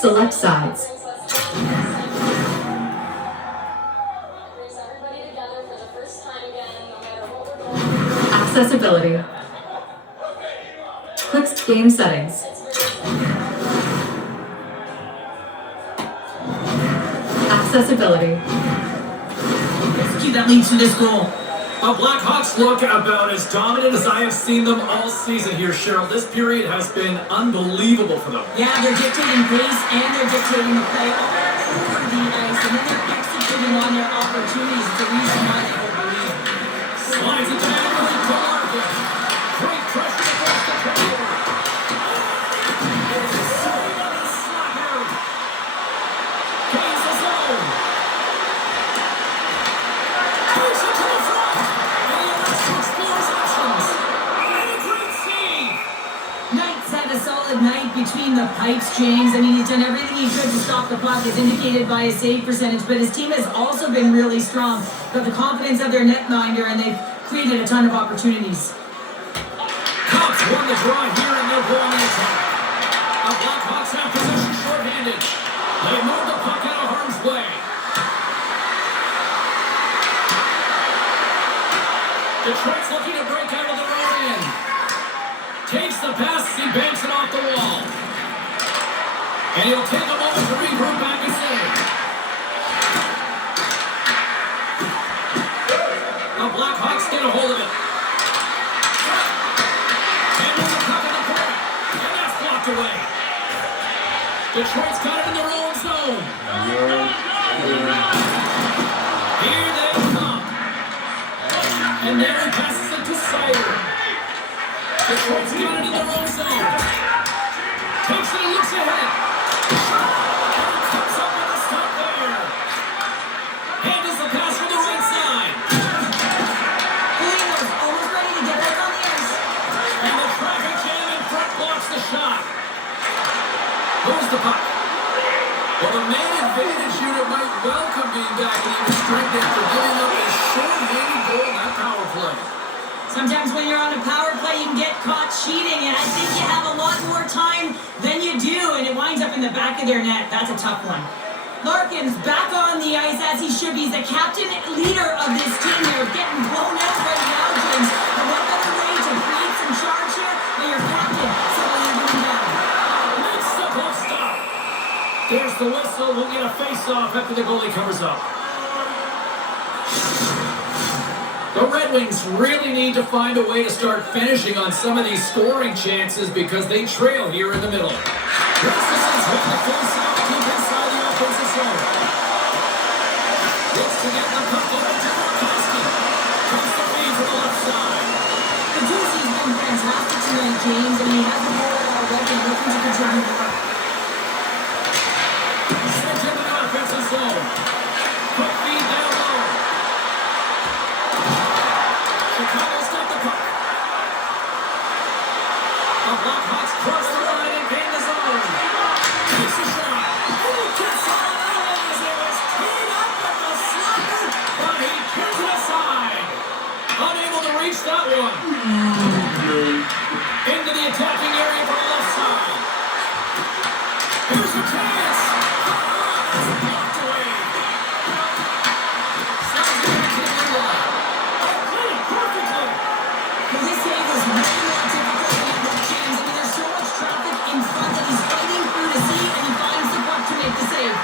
Select sides. Brings everybody together for the first time again, no matter what we're going through. Accessibility. Quick game settings. Accessibility. Cue that leads to this goal. The Blackhawks look about as dominant as I have seen them all season here, Cheryl. This period has been unbelievable for them. Yeah, they're dictating pace and they're dictating the play all over the ice, and then they're executing on their opportunities. It's the reason why they will believe. Slides it diagonally to Larkin. Great pressure against the turnover. It's a save on the slot here. Gains the zone. Takes it to the front. And the Alex explores options. And a great save. Knight's had a solid night between the pipes, James. I mean, he's done everything he could to stop the puck, as indicated by his save percentage, but his team has also been really strong. Got the confidence of their netminder, and they've created a ton of opportunities. Cops won the draw here and they'll go on the attack. The Blackhawks have possession shorthanded. They move the puck out of harm's way. Detroit's looking to break out of their own end. Takes the pass as he banks it off the wall. And he'll take a moment to regroup back and save. The Blackhawks get a hold of it. And with the puck in the corner. And that's blocked away. Detroit's got it in their own zone. Here they come. And there he passes it to Sider. Detroit's got it in their own zone. Takes it and looks ahead. And he comes up with a stop there. Handles the pass from the right side. Foligno's almost ready to get back on the ice. And the traffic jam in front blocks the shot. Moves the puck. Well, the man advantage unit might welcome being back in even strength after giving up a short-handed goal in that power play. Sometimes when you're on a power play, you can get caught cheating, and I think you have a lot more time than you do, and it winds up in the back of their net. That's a tough one. Larkin's back on the ice as he should be. He's the captain leader of this team. They're getting blown out right now, James. But what better way to create some charge here than your captain settling everyone down? Makes the puck stop. There's the whistle. We'll get a face-off after the goalie covers up. The Red Wings really need to find a way to start finishing on some of these scoring chances because they trail here in the middle. Rasmussen's won the face-off deep inside the offensive zone. Looks to get the puck over to Markowski. Comes the feed from the left side. The Goosey's been fantastic tonight, James. I mean, he hasn't had already. looking to contribute more. Sent in the offensive zone. Quick feed down low. Chicago's got the puck. The Blackhawks cross the line and gain the zone. Takes a shot. Oh, gets all out as it was teed up with the slugger, but he turns it aside. Unable to reach that one. Into the attacking area from the left side. Here's a chance. It's blocked away. Sounds like it's in the line. Oh, played it perfectly. Well, this save was way more difficult than it looked, James. I mean, there's so much traffic in front that he's fighting through to see, and he finds the puck to make the save.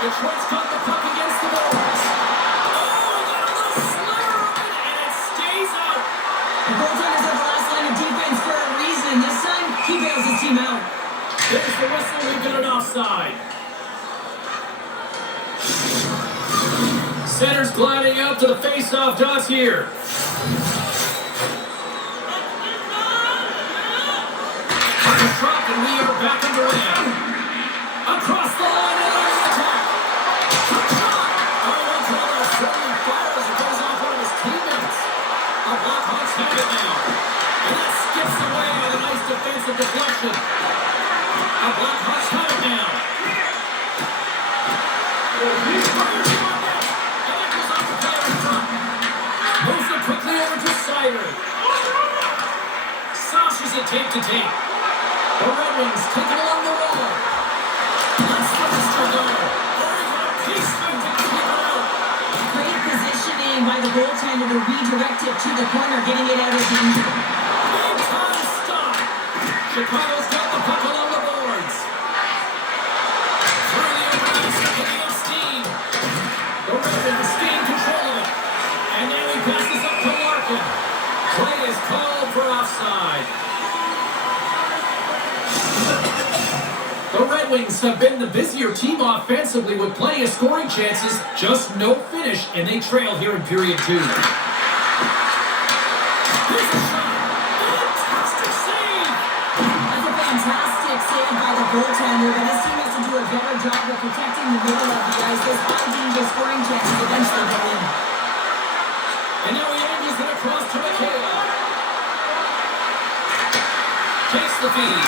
Detroit's got the puck against the boards. Oh, he got a little sliver of it, and it stays out. The goaltender's at the last line of defense for a reason. This time, he bails his team out. There's the whistle. We've got an offside. Center's gliding out to the face-off dots here. On the truck, and we are back underway. Across the line and on the attack. Quick shot. Armando certainly fires and goes off one of his teammates. The Blackhawks have it now. And that skips away with a nice defensive deflection. The Blackhawks have it now. Fires it on net. And that goes off the player in front. Moves it quickly over to Sider. Sashes it tape to tape. The Red Wings take it along the wall. Let's first go. Over a piece to keep it out. Great positioning by the goaltender to redirect it to the corner, getting it out of danger. Big time stop. Chicago's got the puck along the boards. Through the open ice, picking up steam. The Red Wings gain control of it. And now he passes up to Larkin. Play is called for offside. The Red Wings have been the busier team offensively with plenty of scoring chances, just no finish, and they trail here in period 2. Here's a shot. Fantastic save. That's a fantastic save by the goaltender, but his team has to do a better job of protecting the middle of the ice. Those high danger scoring chances eventually go in. And now he angles it across to Michaela. Takes the feed.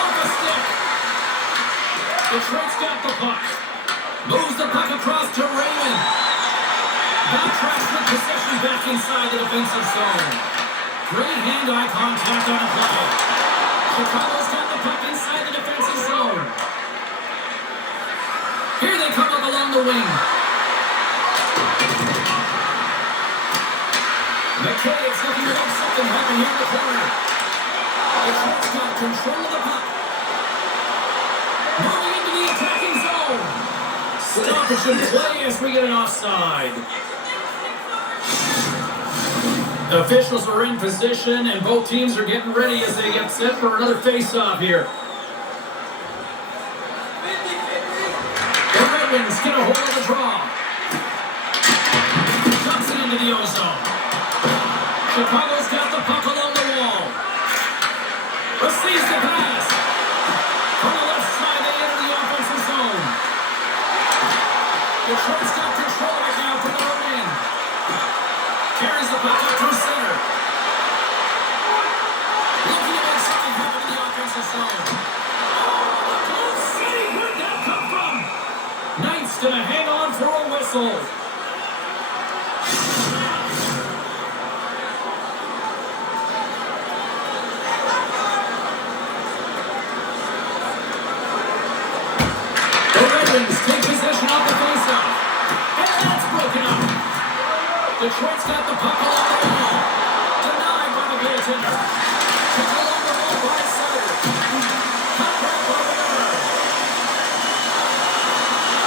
Off a stick. Detroit's got the puck. Moves the puck across to Raymond. Backtracks with possession back inside the defensive zone. Great hand-eye contact on the play. Chicago's got the puck inside the defensive zone. Here they come up along the wing. McKay's looking to make something happen here in the corner. Detroit's got control of the puck. Moving into the attacking zone. Stoppage in play as we get an offside. The officials are in position and both teams are getting ready as they get set for another face-off here. The Red Wings get a hold of the draw. Dumps it into the ozone. Chicago's got the puck along the wall. Receives the pass. On the left side, they enter the offensive zone. Detroit's got control right now from the wing. Carries the puck up through center. Looking to make something happen in the offensive zone. Oh, the close city. Where did that come from? Knight's gonna hang on for a whistle. Take possession of the faceoff. And that's broken up. Detroit's got the puck along the wall. Denied by the goaltender. Took along the wall by Sider. Cut back by the other.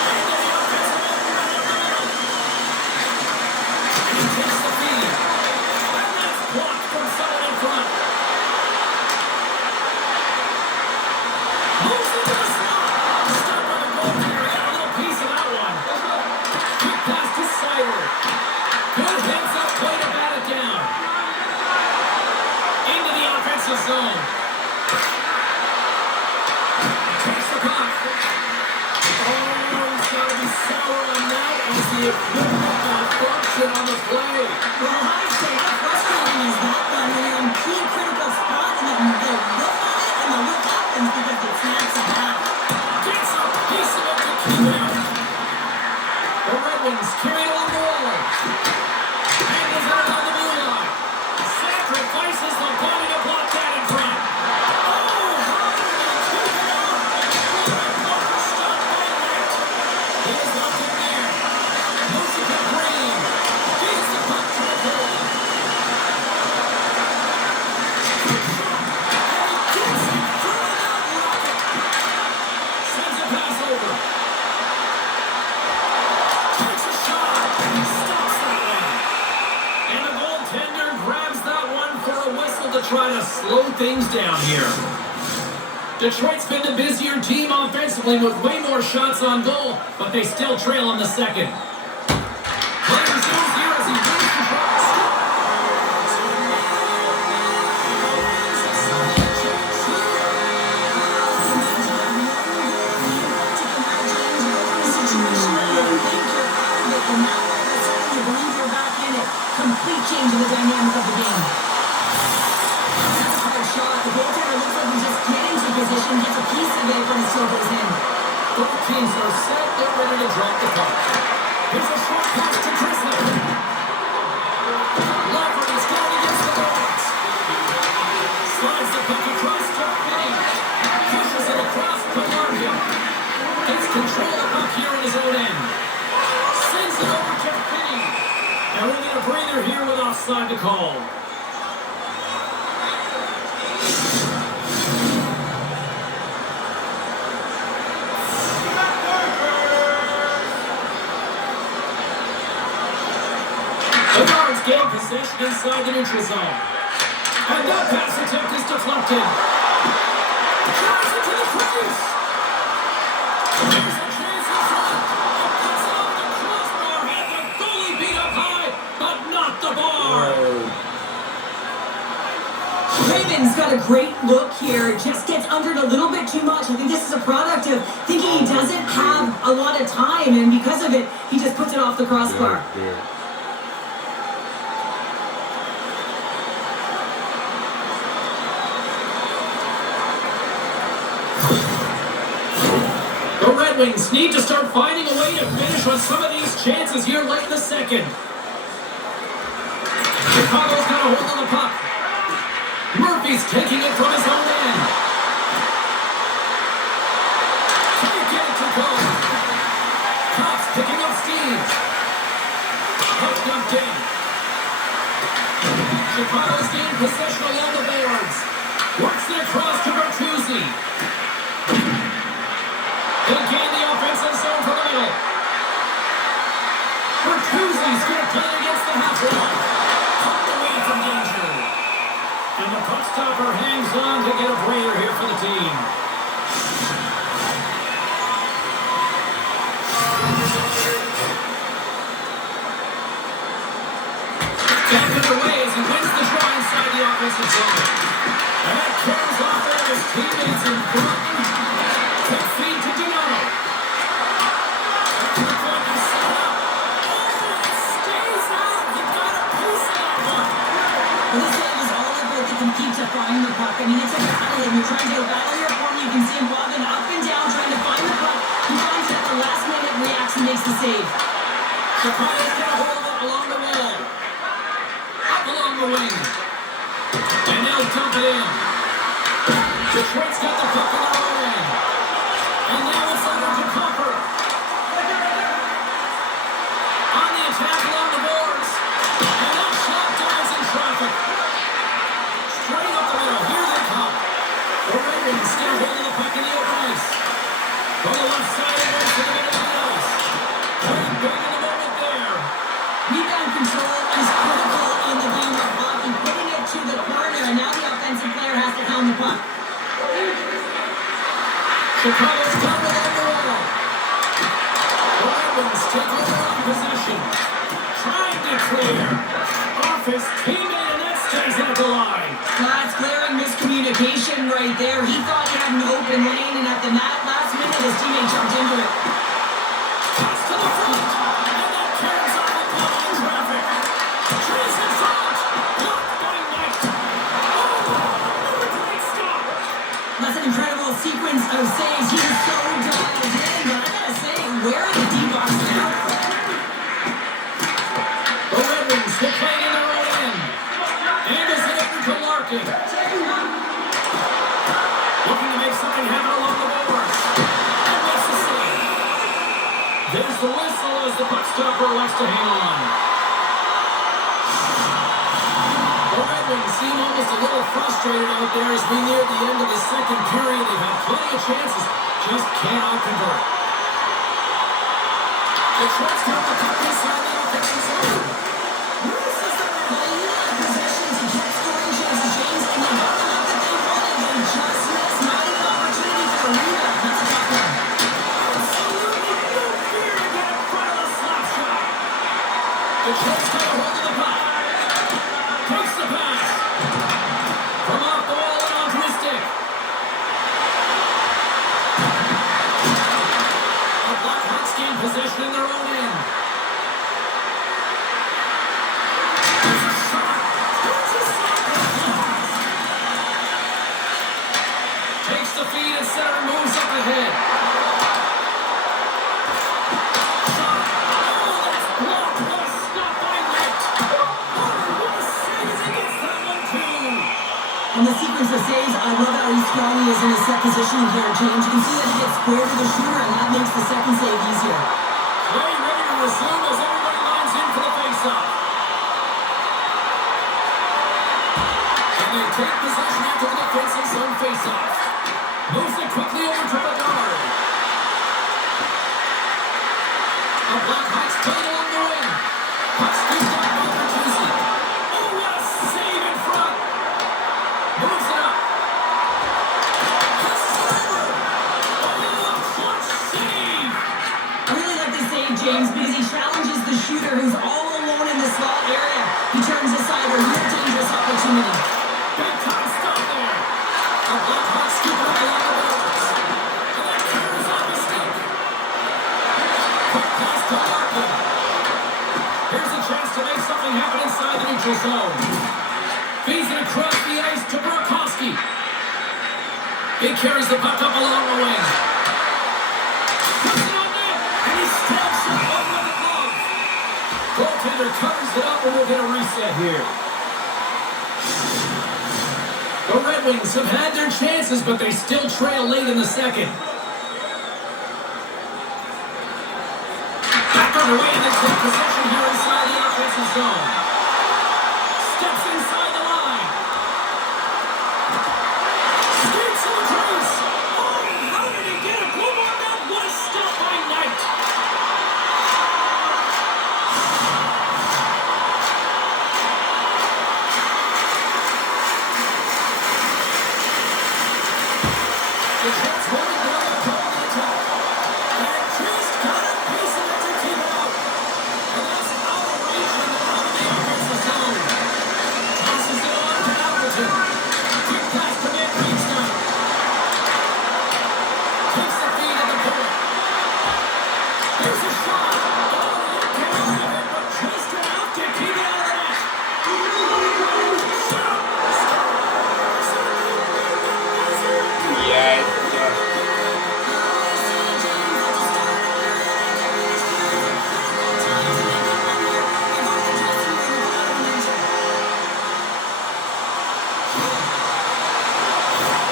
Into the offensive end. He takes the feed. And that's blocked from someone in front. Moves into the slot. Stopped by the goaltender. Piece of that one. Quick pass to Sider. Good heads up play to bat it down. Into the the equipment malfunction on the play. Well, I say, how frustrating is that when you're in key critical spots and then they look on it and the look happens because it snaps it back. Gets a piece of it to keep out. The Red Wings carry it along the wall. And is it on the blue line? Sacrifices the body to block that in front. Oh, how did they keep it out? Stop by net. He is left in there. Musica Green feeds the puck to the goal. And he gets it through that rocket. Sends a pass over. Takes a shot. Stops that one. And the goaltender grabs that one for a whistle to try to slow things down here. Detroit's been the busier team offensively with way more shots on goal, but they still trail in the second. Players goes here as he wins the draw. Complete change in the dynamic of the game. That's a hard shot. The goaltender looks like he's just getting to position, gets a piece of it, but it still goes in. Both teams are set. They're ready to drop the puck. Here's a short pass to Chrisley. Lafferty's going against the boards. Slides the puck across to Finney. Pushes it across to Larkin. Gets control of the puck here in his own end. Sends it over to Finney. And we'll get a breather here with offside to call. The Guards gain possession inside the neutral zone. And that pass attempt is deflected. Drives it to the crease. There's a chance in front. It cuts off the crossbar. Had the goalie beat up high, but not the bar. Raymond's got a great look here. Just gets under it a little bit too much. I think this is a product of thinking he doesn't have a lot of time, and because of it, he just puts it off the crossbar. The Red Wings need to start finding a way to finish on some of these chances here late in the second. Chicago's got a hold on the puck. Murphy's taking it from his own end. Can't get it to go. Cops picking up steam. Puck dumped in. Chicago's gained possession along the boards. Works it across to Bertuzzi. They gain the offensive zone from the middle. Bertuzzi's going to play against the half wall. Pucked away from danger. And the puck stopper hangs on to get a breather here for the team. Back underway as he wins the draw inside the offensive zone. And that carries off all of his teammates in front. Quick feed to Donato. Well, this game is all about the compete to find the puck. I mean, it's a battle, and you're trying to do a battle here for me. You can see him bobbing up and down, trying to find the puck. He finds it at the last minute, reacts and makes the save. Chicago's got a hold of it along the wall. Up along the wing. And they'll dump it in. Detroit's got the puck on their own end. And now it's over to Copper. On the attack along the boards. And that shot dives in traffic. Straight up the middle. Here they come. The Red Wings still holding the puck in the open ice. From the left side, it goes to the middle of the ice. Playing big in the moment there. Rebound control is critical in the game of hockey. Putting it to the corner, and now the offensive player has to hound the puck. Chicago's down along the wall. The Red Wings take over on possession. Trying to clear. Off his teammate, and that stays at the line. That's glaring miscommunication right there. He thought he had an open lane, and at the last minute, his teammate jumped into it. Pass to the front. And that There's the whistle as the puck stopper elects to hang on. The Red Wings seem almost a little frustrated out there as we near the end of the second period. They've had plenty of chances, just cannot convert. The Sharks have the puck inside the offensive zone. The Sharks got a hold of the puck. Takes the pass. From off the wall and onto his stick. The Blackhawks gain possession in their own end. There's a shot. Takes the feed and center moves up ahead. On the sequence of saves, I love how strong he is in his set positioning here, James. You can see that he gets square to the shooter, and that makes the second save easier. Play ready to resume as everybody lines in for the faceoff. And they take possession after the defensive zone faceoff. Moves it quickly over to Bedard. The Blackhawks play along the wing. Puck scooped up by Bertuzzi. Oh, what a save in front! Moves it up. I really like this save, James, because he challenges the shooter who's all alone in the slot area. He turns aside a real dangerous opportunity. Big time stop there. The Blackhawks scoop it up along the boards. And then turns off the stick. Quick pass to Larkin. Here's a chance to make something happen inside the neutral zone. Feeds it across the ice to Burakovsky. He carries the puck up along the wing. Puts it on net, and he stabs it over the glove. Goaltender covers it up, and we'll get a reset here. The Red Wings have had their chances, but they still trail late in the second. Back underway, and they take possession here inside the offensive zone. Steps inside the line. Skates to the crease. Oh, how did he get a glove on that? What a stop by Knight. The Sharks holding the other goal on the top. And just got a piece of it to keep it out. And that's out of reach in the front of the offensive zone. Tosses it on to Appleton. Quick pass to Van Riemsdyk. Takes the feed at the point. Here's a shot. Oh, he can't have it, but just enough to keep it out of the net. Shot. Yes, yes.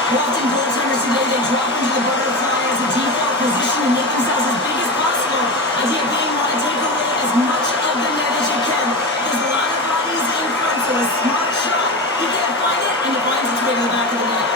Often goaltenders today, they drop into the butterfly as a default position and make themselves as big as possible. Idea being want to take away as much of the net as you can. There's a lot of bodies in front, so a smart shot, you can't find it, and it finds its way to the back of the net.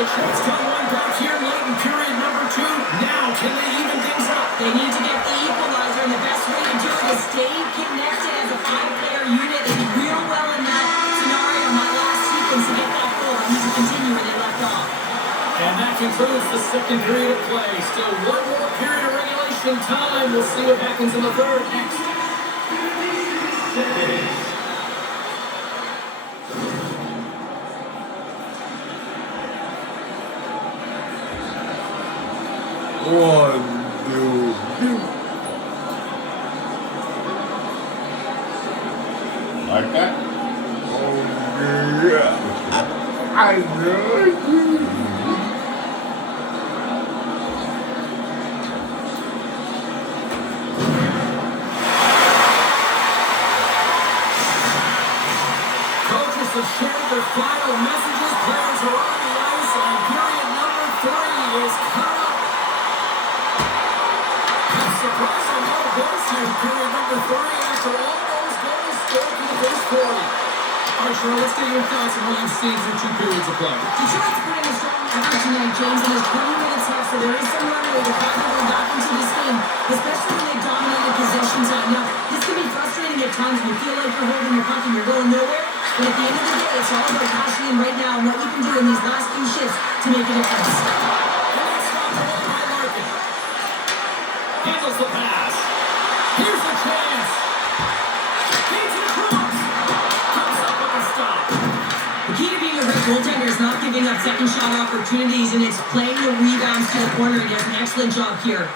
The Sharks got one back here late in period number 2. Now, can they even things up? They need to get the equalizer, and the best way to do it is stay connected as a 5-player unit. They did real well in that scenario in that last sequence to get that goal. They need to continue where they left off. And that concludes the second period of play. Still one more period of regulation time. We'll see what happens in the third next. One, two, three. Like that? Oh, yeah. I know it. Coaches officials have shared their final messages. Players are on the ice, and period number 3 is coming. I'm surprised I'm no goals here in period number 3 after all those goals scored in the first 40. All right, Cheryl, let's get your thoughts on what you've seen through 2 periods of play. Detroit's putting a strong effort tonight, James, and there's 20 minutes left, so there is some runway to find their way back into this game, especially when they dominated possession time. Now, this can be frustrating at times when you feel like you're holding the puck and you're going nowhere, but at the end of the day, it's all about cashing in right now and what you can do in these last few shifts to make a difference. And that's stopped away by Larkin. Handles the pass. Here's a chance. Feeds it across. Comes up with a stop. The key to being a great goaltender is not giving up second shot opportunities, and it's playing the rebounds to the corner, and he has an excellent job here.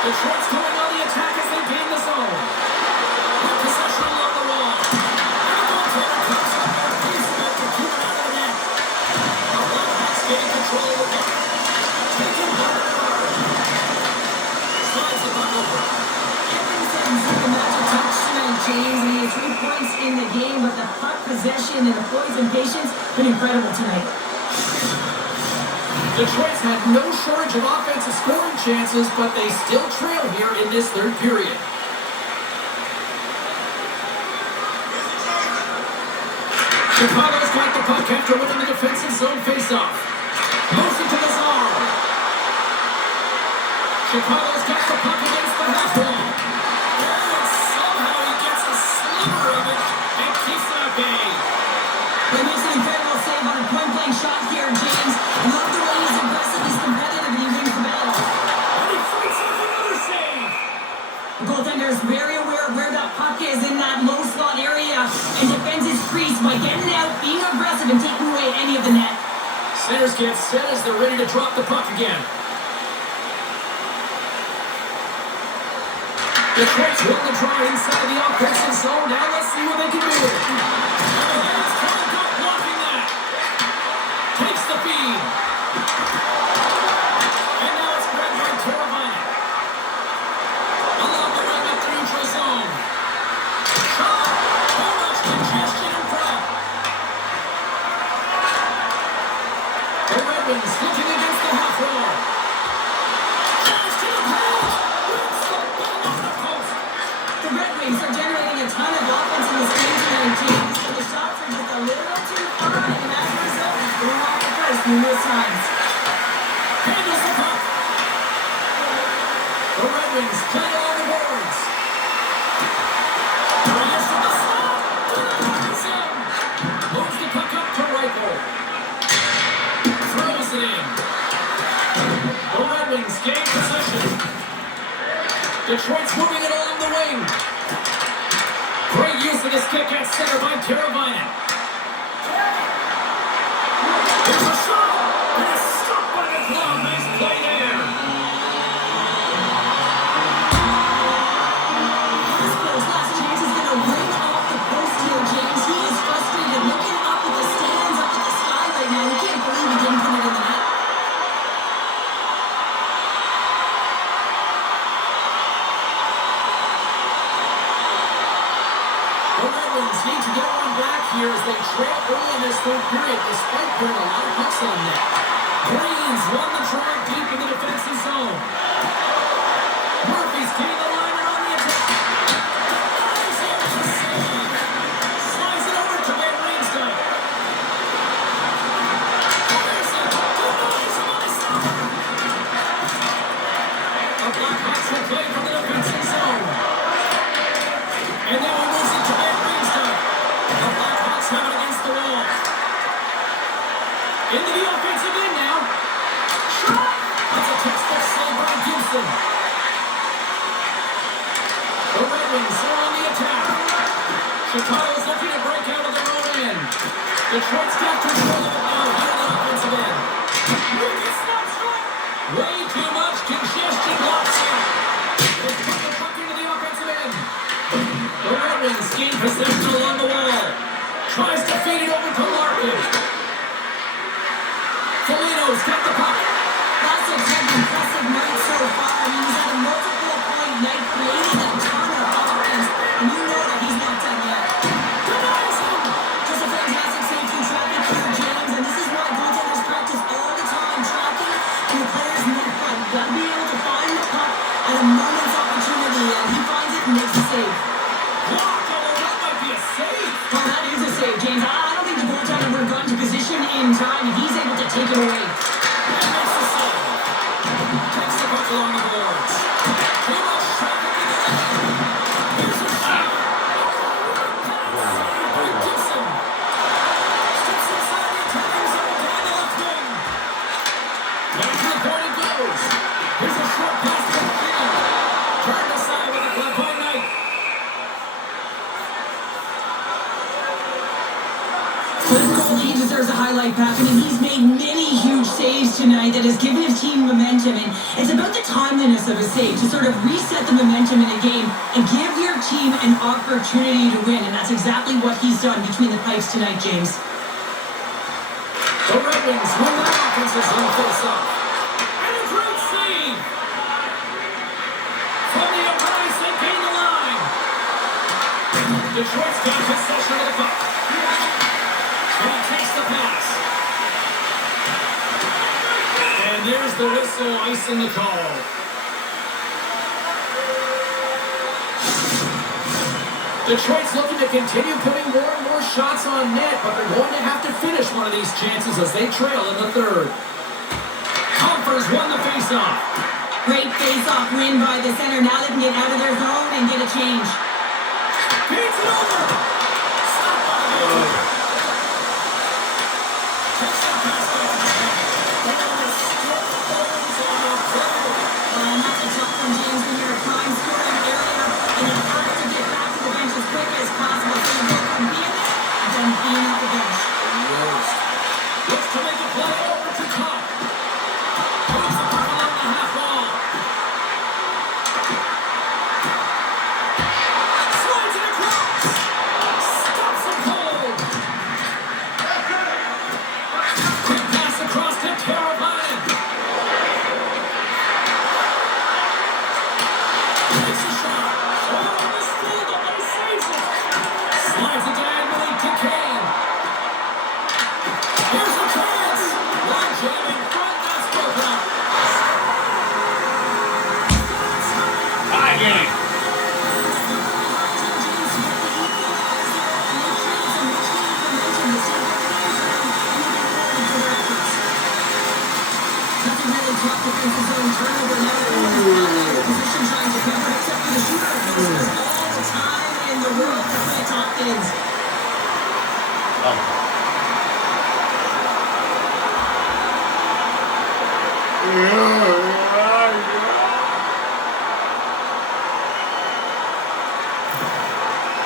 Detroit's going on the attack as they gain the zone. Good possession along the wall. And the goaltender comes up there, pieces it to keep it out of the net. The Blackhawks getting control of the puck. Taking hard. Slides the puck over. Everything's like a magic touch tonight, James. He had 3 points in the game, but the puck possession and the poise and patience been incredible tonight. Detroit's had no shortage of offensive scoring chances, but they still trail here in this third period. Chicago's got the puck after winning the defensive zone faceoff. Moves it to the zone. Chicago's got the puck against the half wall. And somehow he gets a sliver of it and keeps it at bay. He makes an incredible save on a point-blank shot here, James. I love the way he's aggressive, he's competitive, and he wins the battle. And he fights off another save. The goaltender is very aware of where that puck is in that low slot area and defends his crease by getting out, being aggressive, and taking away any of the net. Centers get set as they're ready to drop the puck again. Detroit's willing to try inside the offensive zone. Now let's see what they can do. And it's Blackhawk blocking that. Takes the feed. And now it's grabbed by Teravainen. Along the right up the neutral zone. Shot. Too much congestion in front. The Red Wings looking against the half wall. Pass to the pass. It's the ball off the post. The Red Wings are generating a ton of offense in this game tonight, James, but the shots are just a little too far, and as a result, he's going off the first numerous times. Handles the puck. The Red Wings play along the boards. Pass to the slot. Denies him. Moves the puck up to Reichel. Throws it in. The Red Wings gain possession. Detroit's moving it along the wing. Great use of this kick at center by Teravainen. There's a shot. And it's stopped by the glove. Nice play there. His last chance is going to ring off the post here, James. He is frustrated, looking up at the stands, up at the sky right now. He can't believe he didn't put it in the net. The Red Wings need to get one back here as they trail early in this third period, despite putting a lot of pucks on net. Greens won the try deep in the defensive zone. Murphy's getting the liner on the attack. Denies him to save. Slides it over to Van Riemsdyk. Fires it. Denies him on the side. The Blackhawks will play from the defensive zone. And now he moves it to Van Riemsdyk. The Blackhawks have it against the wall. Into the offensive end now. Shot! That's a textbook save by Gibson. The Red Wings are on the attack. Chicago's looking to break out of their own end. Detroit's got control of it now here on the offensive end. It's not strong. Way too much congestion blocks it. They put the puck into the offensive end. The Red Wings gain possession along the wall. Tries to feed it over to Larkin. Foligno's got the puck. That's a 10 impressive night so far. I mean, he's had got to be able to find the puck at a moment's opportunity, and he finds it and makes a save. Blocked, although that might be a save. Well, that is a save, James. I don't think the goaltender would have gotten to position in time, and he's able to take it away. And makes the save. Takes the puck along the boards. Too much traffic in the lane. Here's a shot. Gibson. Steps inside the attacking zone down the left wing. Back to the point it goes. Here's a short pass to the field. Turned aside with a glove by Knight. For this goal, he deserves a highlight, Pat. I mean, he's made many huge saves tonight that has given his team momentum, and it's about the timeliness of a save to sort of reset the momentum in a game and give your team an opportunity to win, and that's exactly what he's done between the pipes tonight, James. The Red Wings win that offensive zone face-off. And a great save! From the ice, they gain the line. Detroit's got possession of the puck. And he takes the pass. And there's the whistle, icing the call. Detroit's looking to continue putting more and more shots on net, but they're going to have to finish one of these chances as they trail in the third. Comfers won the faceoff. Great face-off win by the center. Now they can get out of their zone and get a change. Beats it over. Stop by the goaltender. Takes the pass back. And the stick falls on the play. And that's a tough one, James, when you're a prime scoring area and you have to get back to the bench as quick as possible. So you go from being there and then being at the bench. Yost looks to make a play over to Cobb. Moves the puck along the half wall. Slides it across. Stops him cold. Quick pass across to Carolina. Takes a shot. Oh, the steal, nobody saves it. Slides it diagonally to Kane. Here's the chance. One jam in front, that's broken up. Tie game. That's a really tough defensive zone turnover. Now the position trying to cover except for the shooter. There's all the time in the world to play Tompkins.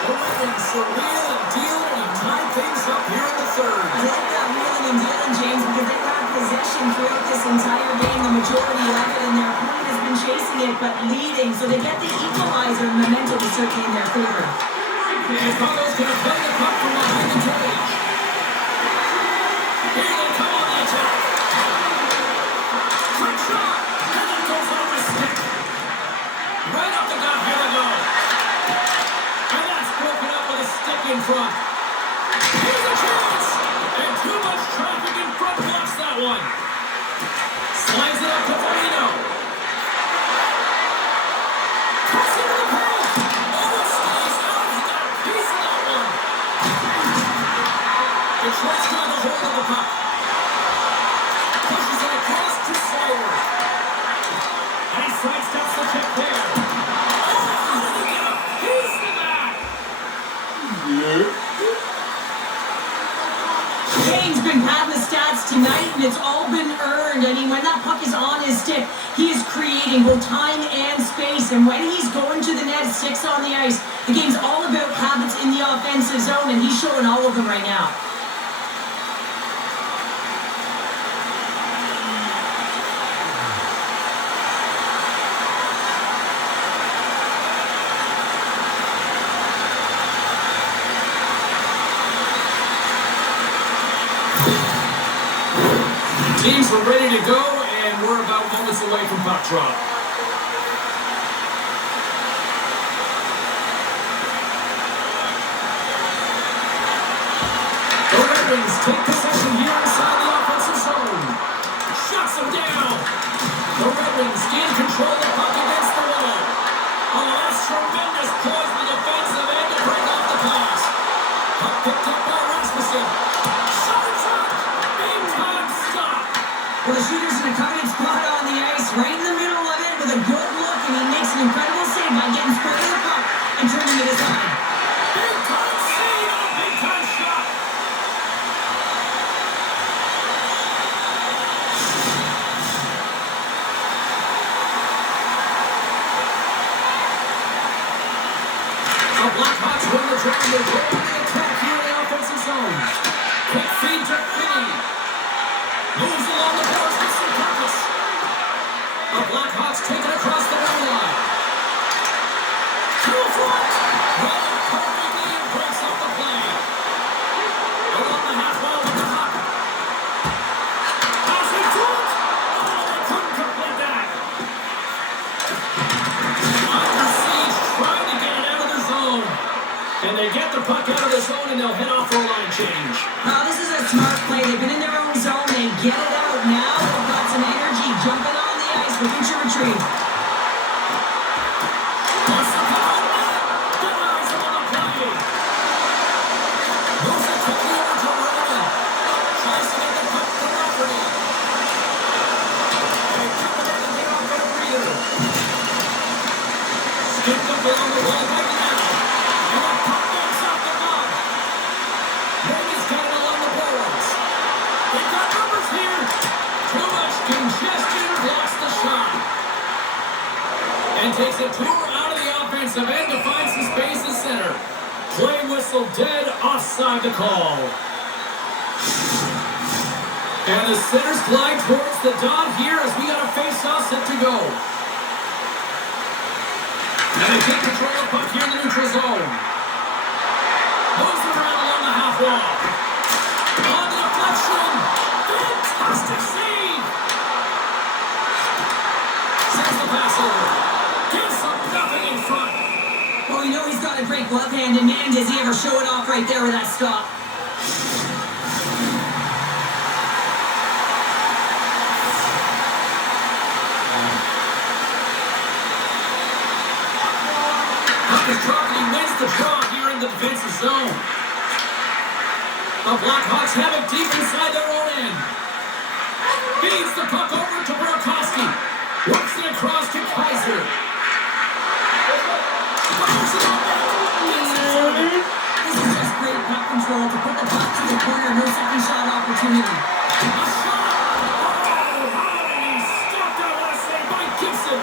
The Red Wings are wheeling, dealing, and tie things up here in the third. I like that wheeling and dealing, James, because they've had possession throughout this entire game, the majority of it, and their opponent has been chasing it but leading, so they get the equalizer, and momentum is certainly in their favor. Chicago's going to play the puck from behind the cage. Here they come on the attack. Quick shot, and it goes off the stick. Right up the gut, here they go. And that's broken up with a stick in front. Here's a chance, and too much traffic in front blocks that one. Slides it up to Marino. Cuts into the paint. Oh, it stays out. He got a piece of that one. Detroit's got the hold of the puck. Pushes it across to Sawyer. And he sidesteps the check there. Oh, how did he get a piece of that? Kane's been patting the stats tonight, and it's all been earned. I mean, when that puck is on his stick, he is creating both time and space. And when he's going to the net, 6 on the ice, the game's all about habits in the offensive zone, and he's showing all of them right now. Teams are ready to go, and we're about moments away from puck drop. The Red Wings take possession here inside the offensive zone. Shuts them down. The Red Wings Kings in control of the puck against the wall. Oh, that's tremendous poise in the defensive end to break off the pass. Puck picked up by Rasmussen. Shots up! Big time stop! Well, the shooter's in a coveted spot on the ice, right in the middle of it with a good look, and he makes an incredible save by getting spread of the puck and turning it aside. Big time save and a big time shot! The Blackhawks win the draw and they go on the attack here in the offensive zone. Quick feed to Finney. Moves along the boards with some purpose. The Blackhawks take it across the blue line. True front. Rolling perfectly and breaks up the play. Along the half wall with the puck. Pass it to it. Oh, they couldn't complete that. Under siege, trying to get it out of the zone. And they get the puck out of the zone and they'll head off for a line change. Now, this is a smart play. They've been in their own zone. They get it out now. They've got some energy jumping on the ice for future retrieve. Wants the puck out net. Denies him on the play. Moves it quickly over to Rowan. Tries to get the puck to Rafferty. They come it in the offensive breather. Skipped up along the wall right now. And the puck backs off the mud. Vegas got it along the boards. They've got numbers here. Too much congestion blocks the shot. And takes a tour out of the offensive end to find some space in center. Play whistle dead, offside the call. And the centers glide towards the dot here as we got a face-off set to go. And they take control of the puck here in the neutral zone. Moves it around along the half wall. On the deflection. Fantastic save. Sends the pass over. Gives them nothing in front. Well, we know he's got a great glove hand, and man, does he ever show it off right there with that stop. Puck is dropped and he wins the draw here in the defensive zone. The Blackhawks have it deep inside their own end. Feeds the puck over to Burakovsky. Works it across to Kaiser. Fires it on net. Gets it through. This is just great puck control to put the puck to the corner, no second shot opportunity. A shot. Oh, how did he stop that last save by Gibson?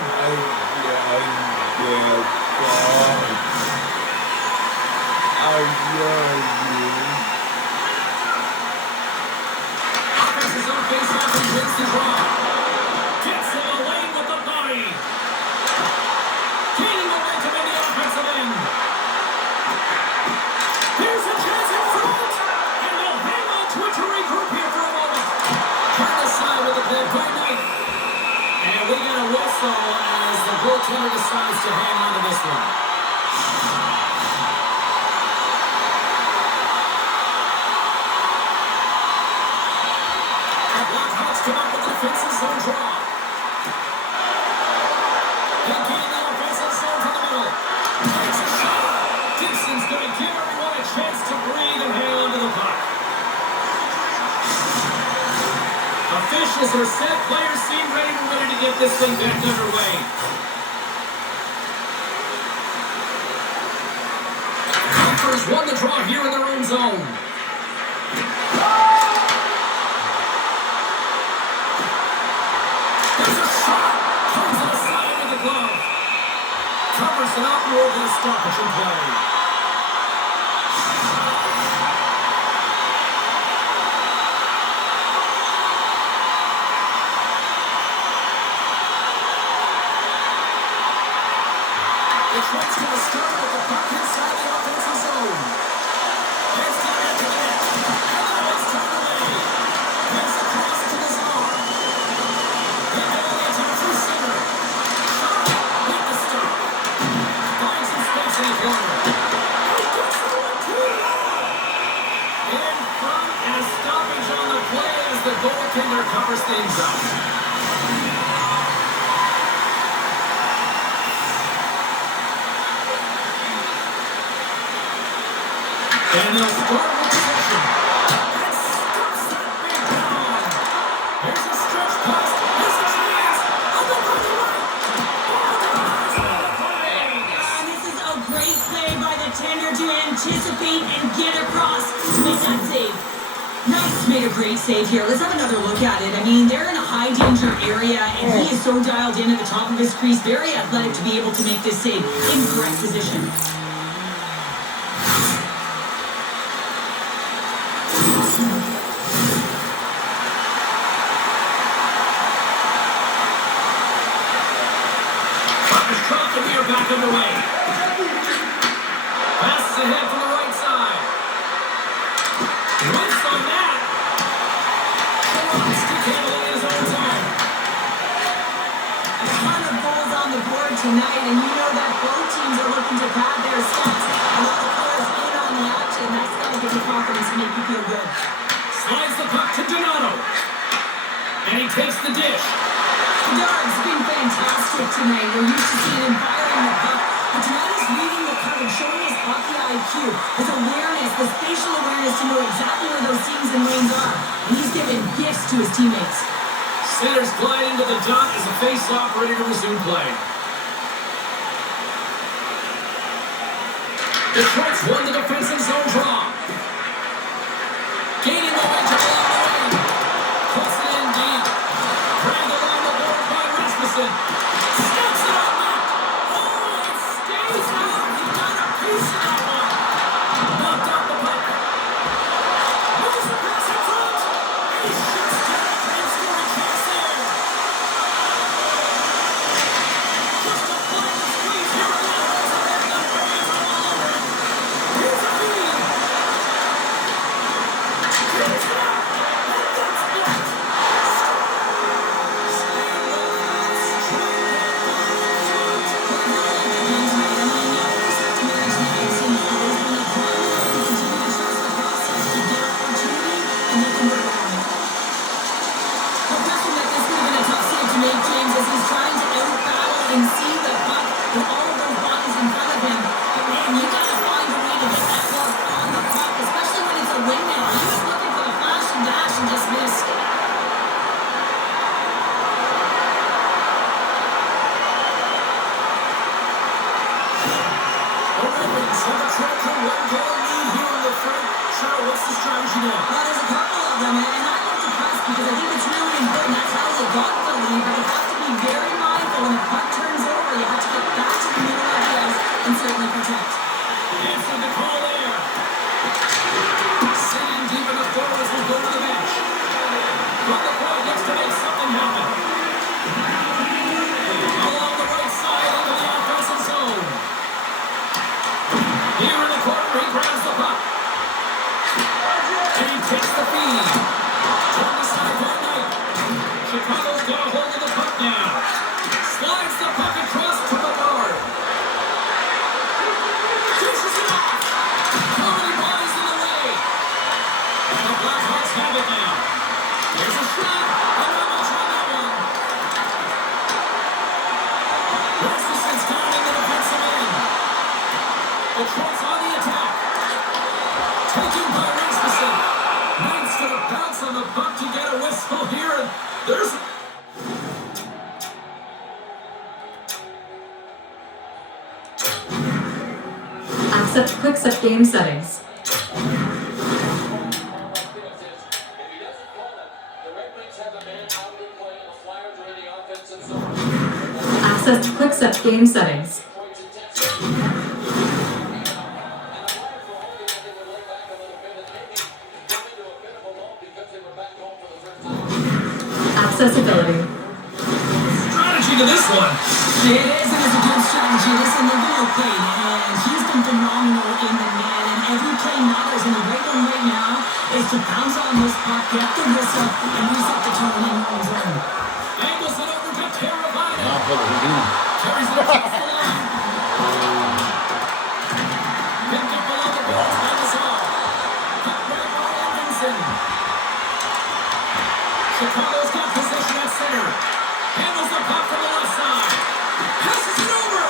Offenses on face-off and wins the draw. Gets in the lane with the body. Gaining momentum in the offensive end. Here's a chance in front. And they'll hang on to it to regroup here for a moment. Turned aside with the play by Knight. And we got a whistle as the goaltender decides to hang on to this one. The Blackhawks come up with the defensive zone draw. They gain the offensive zone to the middle. Takes a shot. Gibson's going to give everyone a chance to breathe and hang on to the puck. Officials are set. Players seem ready to get this thing back underway. Gophers won the draw here in their own zone. There's a shot. Turns it aside with the glove. Covers it up more than a stoppage in play. The Trent's going to start with the puck inside the offensive zone. Here's the net to the net. And now it's turned away. Here's across to the zone. They go the attack through center. Shot with the stop. Finds some space in the corner. He gets the 1-2. In front and a stoppage on the play as the goaltender covers things up. And they'll start with possession. And stuffs that big down. Here's a stretch pass. Here's a chance. On the right. And this is a great play by the tender to anticipate and get across to make that save. Nice, made a great save here. Let's have another look at it. I mean, they're in a high danger area, and he is so dialed in at the top of his crease, very athletic to be able to make this save in correct position. Buckner's dropped and we are back underway. Passes ahead from the right side. Whiffs on that. Wants to handle it in his own zone. A ton of goals on the board tonight, and you know that both teams are looking to pad their stats. A lot of players in on the action. That's got to give you confidence and make you feel good. Slides the puck to Donato. And he takes the dish. Bedard's been fantastic tonight. We're used to seeing him firing the puck, but tonight he's reading the coverage, showing his hockey IQ, his awareness, the spatial awareness to know exactly where those seams and lanes are. And he's giving gifts to his teammates. Centers glide into the dot as the face-off ready to resume play. Detroit's won the defensive zone draw. Gaining momentum along the way. Puts it in deep. Dragged along the board by Rasmussen. Snaps it on net. Oh, it stays out. He got a piece of that one. Knocked out the puck. Moves the pass in front. And he shoots down and scoring chance there. Just a flying squeeze here on the outside. The Hurricanes are all over it. Here's a feed. Here's it out. And that's blocked. And see the puck with all of those bodies in front of him. But man, you gotta find a way to get that glove on the puck, especially when it's a windmill. He was looking for the flash and dash and just missed. The Ravens have a tracker one-goal lead here in the third. Cheryl, what's the strategy now? Well, there's a couple of them, and I like to press because I think it's really important. That's how they got the lead, but you have to be very mindful when the puck turns over. You have to get back to the middle of the ice and certainly protect. Answer the call there. Sitting deep in the third as we go to the bench. But the point looks to make something happen. Along the right side into the offensive zone. Here in the corner, he grabs the puck. And he takes the feed. Turned aside by Knight. Chicago's got a hold of the puck now. Slides the puck across to the guard. Dishes it off. How many bodies in the way? The Blackhawks have it now. There's a shot. And not much on that one. Rasmussen's down in the defensive end. Detroit's on the attack. Taken by Rasmussen. Knight's gonna bounce on the puck to get a whistle here. And there's... Accept quick set game settings. Access quick set game settings. Accessibility. strategy to this one. It is, and it's a good strategy. Listen, they're going to play, and he's been phenomenal in the net, and every play matters, and the right one right now is to bounce on this puck, get the whistle, and reset the tone in your own zone. Angles it over to Carolina. Now for the Houdini. Carries it across the line. Picked up along the boards by Lazar. Puck back by Atkinson. Chicago's got possession at center. Handles the puck from the left side. Passes it over.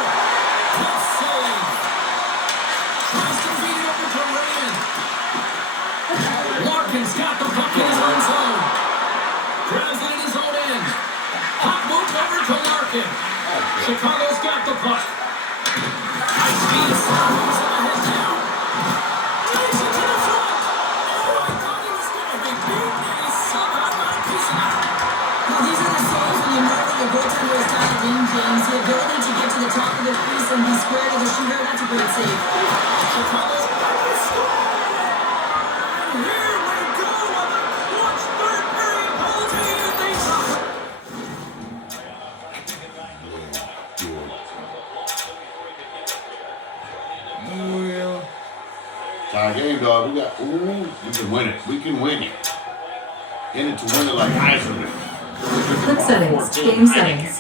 Tough save. Tries to feed it over to Ryan. Chicago's got the puck. High speed slide moves him ahead now. Takes it to the front. Oh, I thought he was going to be beaten, and he somehow got a piece of it. Well, these are the saves when you know that your goaltender is dialed in, James. The ability to get to the top of the crease and be square to the shooter, that's a great save. Chicago's back to score. And here we go on the clutch third period penalty, and they drop it. Tie game, dog. We can win it. We can win it. In it to win it like Iserman. Quick settings. Game settings.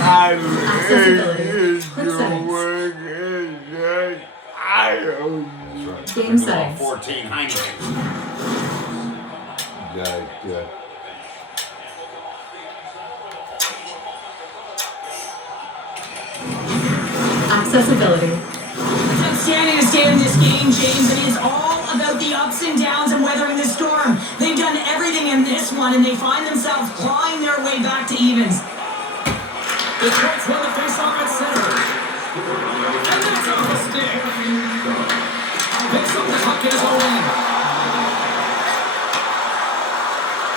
Accessibility. Quick settings. Game settings. 14 Heineken. Good. Accessibility. It's outstanding to stay in this game, James. It is all about the ups and downs and weathering the storm. They've done everything in this one, and they find themselves clawing their way back to evens. The Colts won the faceoff at center. And that's off the stick. Picks up the puck in his own end.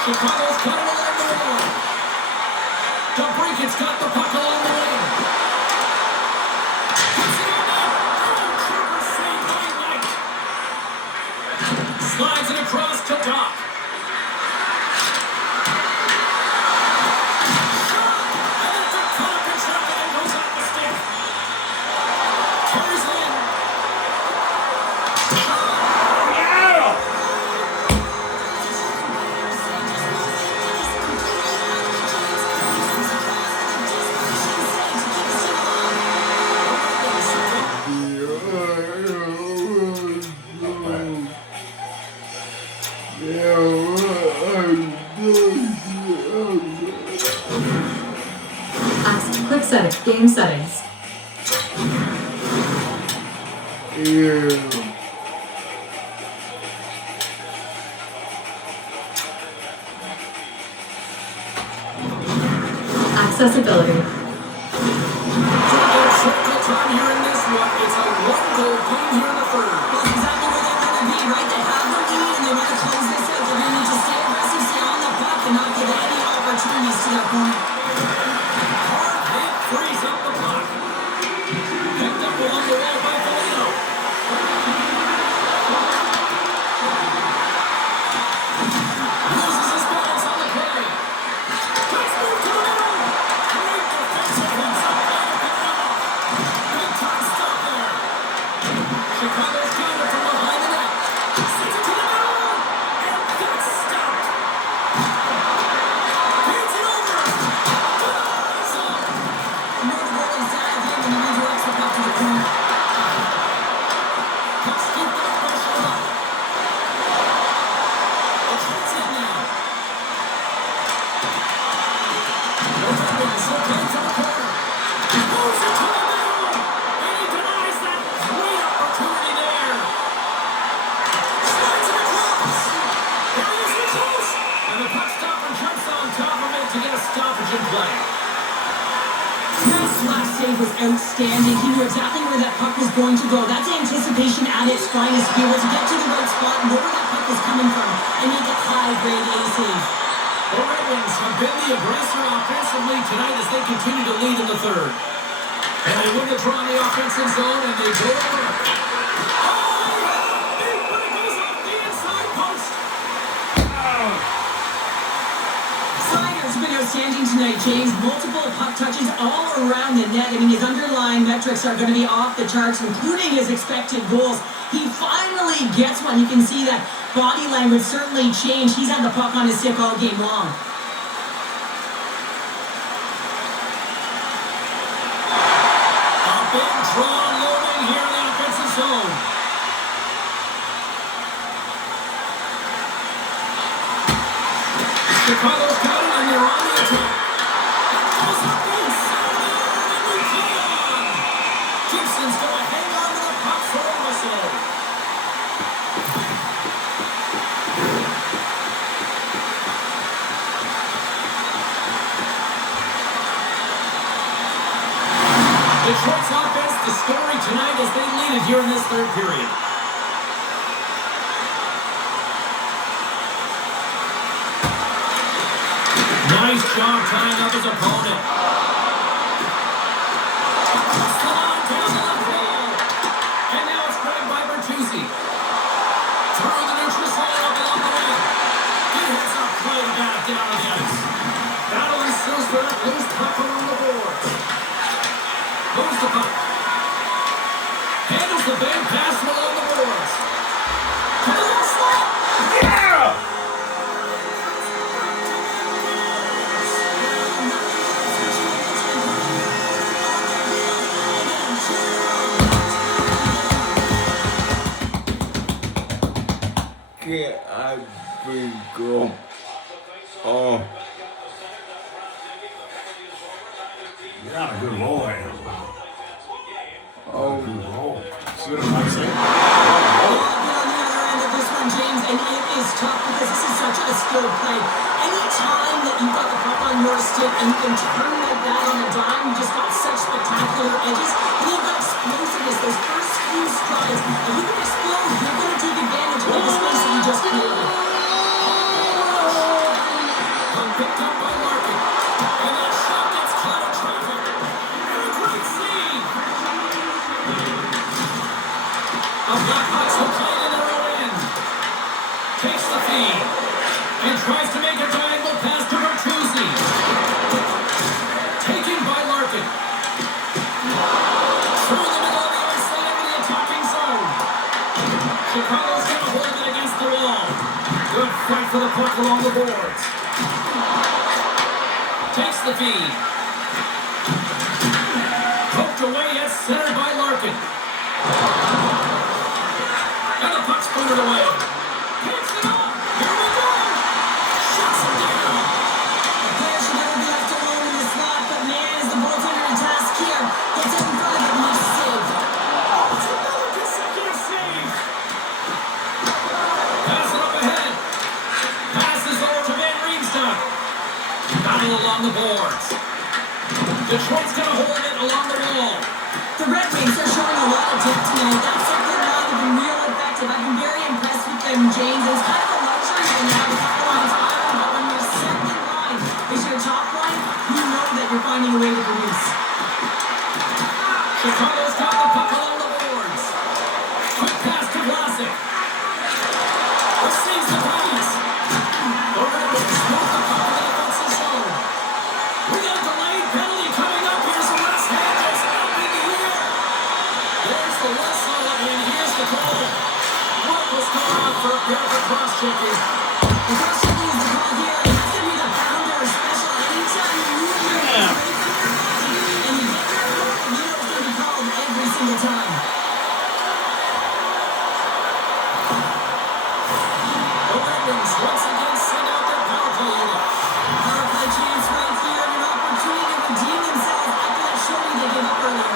Chicago's got it along the wall. DeBrinket's got the puck along the wing. Puts it on net. Oh, Trevor saved by Knight. Slides it across to Doc. Quick settings. Game settings. Accessibility. Critical time here in this one. It's a one-goal game here in the third. Well, that's exactly where they want to be, right? They have the lead, and they want to close this out. They're going to need to stay aggressive, stay on the puck, and not give any opportunities to their opponent. Hard hit frees up the puck. Picked up along the wall by Foligno. Loses his balance on the play. Nice move to the middle. Great defensive runs up there to pick it off. Big time stop there. Chicago's counter from behind the net. Sends it to the middle. And that's stopped. Hands it over. Denies him. North Goalie's dialed in when he redirects the puck to the corner. Puck scooped up by Sherlock. It's hits it now. Northwood circling to the corner. Moves it to the middle. And he denies that great opportunity there. Slides it across. There he is, the close. And the puck stopper jumps on top of it to get a stoppage in play. This last save was outstanding. He knew exactly where that puck was going to go. That's anticipation at its finest. Be able to get to the right spot, know where that puck was coming from, and make a high-grade A save. The Red Wings have been the aggressor offensively tonight as they continue to lead in the third. And they win the draw in the offensive zone, and they go to work. Oh, big, but it goes off the inside post. Slider's been outstanding tonight, James. Multiple puck touches all around the net. I mean, his underlying metrics are going to be off the charts, including his expected goals. He finally gets one. You can see that body language certainly changed. He's had the puck on his stick all game long. A big draw loading here in the offensive zone. Chicago's got it, and they're on the attack. It goes up the inside there, and we play on. Gibson's going to hang on to completed here in this third period. Nice job tying up his opponent. Across the line, down the left wall. And now it's grabbed by Bertuzzi. Through the neutral zone up along the wing. He hits a play back down on the ice. Battle ensues for that loose puck along the boards. Moves the puck. Handles the big pass along the boards. To the left slot. Yeah! Can't I be go? Oh. You're on a good roll right now. Oh. Good roll. See what I'm saying? On the other end of this one, James, and it is tough because this is such a skilled play. Any time that you've got the puck on your stick and you can turn like that on a dime, you just got such spectacular edges, and you've got explosiveness, those first few strides, and you can explode, you're going to take advantage of the space that you just created. Picked up by Larkin. And that shot gets caught in traffic. And a great save. A Blackhawks will play it in their own end. Takes the feed. And tries to make a diagonal pass to Bertuzzi. Taken by Larkin. Through the middle of the ice, they into the attacking zone. Chicago's going to hold it against the wall. Good fight for the puck along the boards. Takes the feed. Poked away at center by Larkin. And the puck's booted away. Takes it off. Here we go. Shuts him down. The player should never be left alone in the slot, but man, is the goaltender in task here. Gets up in front of it, must save. It's another consecutive save. Pass it up ahead. Passes over to Van Riemsdyk. Battle along the boards. Detroit's going to hold it along the wall. The Red Wings are showing a lot of depth tonight. That second line has been real effective. I've been very impressed with them, James. It's kind of a luxury when you have a couple lines firing, but when your second line is your top line, you know that you're finding a way to produce. Chicago's got the puck along the boards. Quick pass to Vlasic. Receives the pass. The Red Wings move the puck to the defensive zone. We got a delayed penalty coming up. Here's the last hand. It's up in the air. There's the whistle, and here's the call. What was going on for a pair of cross-checking? The cross-checking is the call here, and that's going to be the pounder special. Anytime you move your hands away from your body and you get your foot, you know it's going to be called every single time. The Red Wings once again send out their power play unit. Power play chance right here and an opportunity to redeem themselves after that showing they gave up earlier.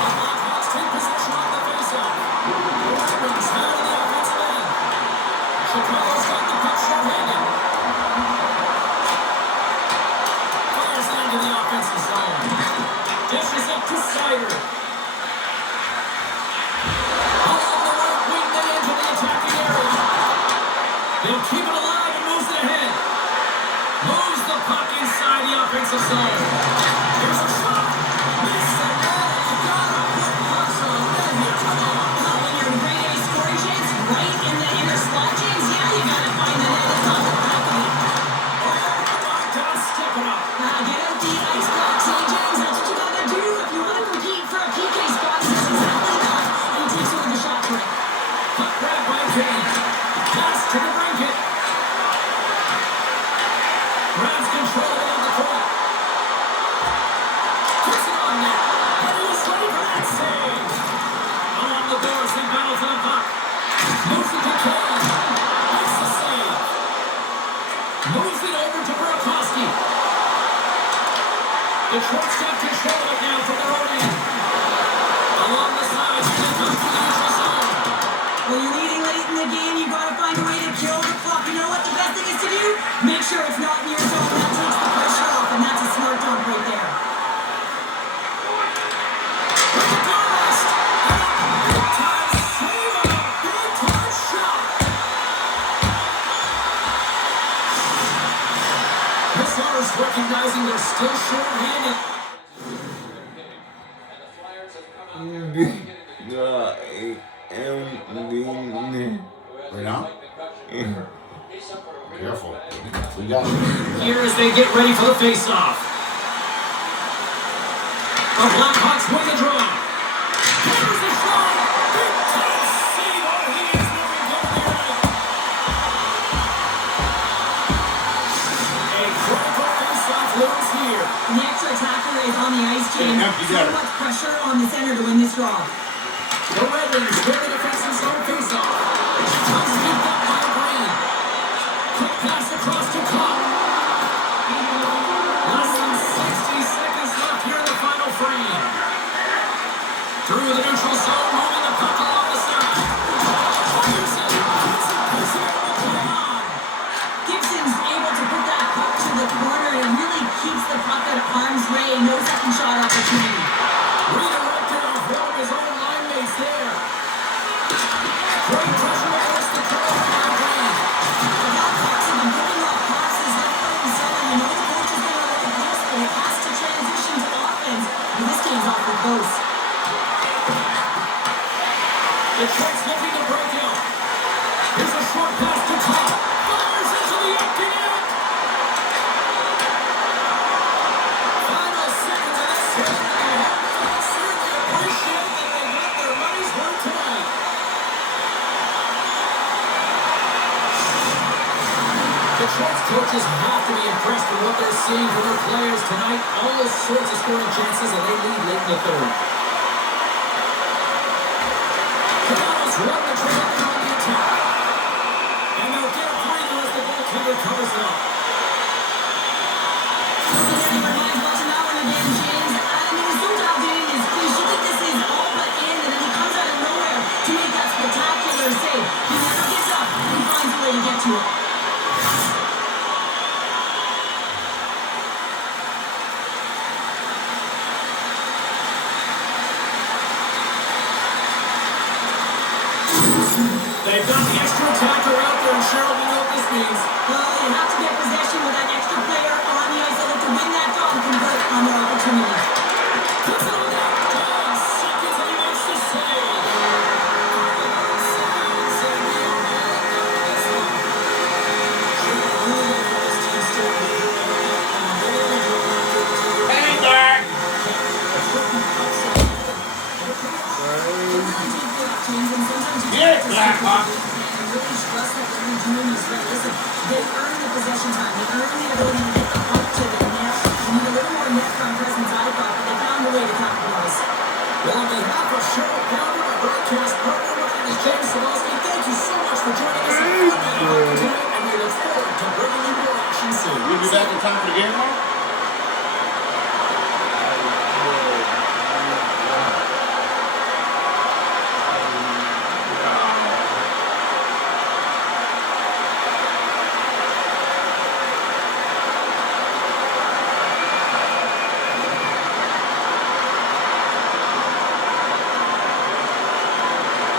The Blackhawks take possession on the faceoff. The Red Wings now to the offensive end. Chicago's got the puck short-handed. Fires it into the offensive zone. Dishes it to Seider. Along the right wing, then into the attacking area. They'll keep it alive and moves it ahead. Moves the puck inside the offensive zone. Here's a shot. Missed it. You gotta put pucks on net here. Come on. When you're in grade A scoring chance, right in the inner slot, James, yeah, you still short-handed. Right now? Careful. We got this. Here as they get ready for the face-off. The Blackhawks win the draw. Here's the shot. Big time save. Oh, he is moving forward. A critical face-off lose here. And the extra attacker is on the ice, James. Empty So netter. much pressure on the center to win this draw. The Red Wings win the defensive zone face-off. Comes picked up by Green. Quick pass across to Cobb. Less than 60 seconds left here in the final frame. Through the neutral zone, moving the puck along the side. Fires it. Gibson puts it on the play on. Gibson's able to put that puck to the corner and really keeps the puck at arm's way. No second shot opportunity. Redirected off one of his own line mates there. Great pressure against the curve by Green. The Blackhawks have been picking off passes left, right, and center. I know the coach is going to let it pass, but it has to transition to offense. And this game's awfully close. Detroit's looking to break out. Here's a short pass to Cobb. Fires into the empty net. Final seconds of this game. And fans certainly appreciate that they got their money's worth tonight. Detroit's coaches have to be impressed with what they're seeing from their players tonight. All sorts of scoring chances, and they lead late in the third. Canados run the trail on the attack. And they'll get a breather as the goaltender covers it up. Something that reminds watching that one again, James. I mean, he's so dialed in his crease. You think this is all but in, and then he comes out of nowhere to make that spectacular save. He never gets up. He finds a way to get to it. They've got the extra attacker out there, and Cheryl, we know what this means. Well, you have to get possession with that extra player on the ice so that to win that draw and convert on their opportunities. Puts it on that. 10 seconds, and he makes the save. Hey, Doc! Yes, Blackhawk! Really stress that what you're doing is that, listen, they earn the possession time. They earn the ability to get the puck to the net. You need a little more net front presence, I thought, but they found a way to capitalize. Well, on behalf of Cheryl Pounder, our broadcast partner, my name is James Sabowski. Thank you so much for joining us on Monday Night tonight, and we look forward to bringing you more action soon. We'll be back in time for the game, Mark?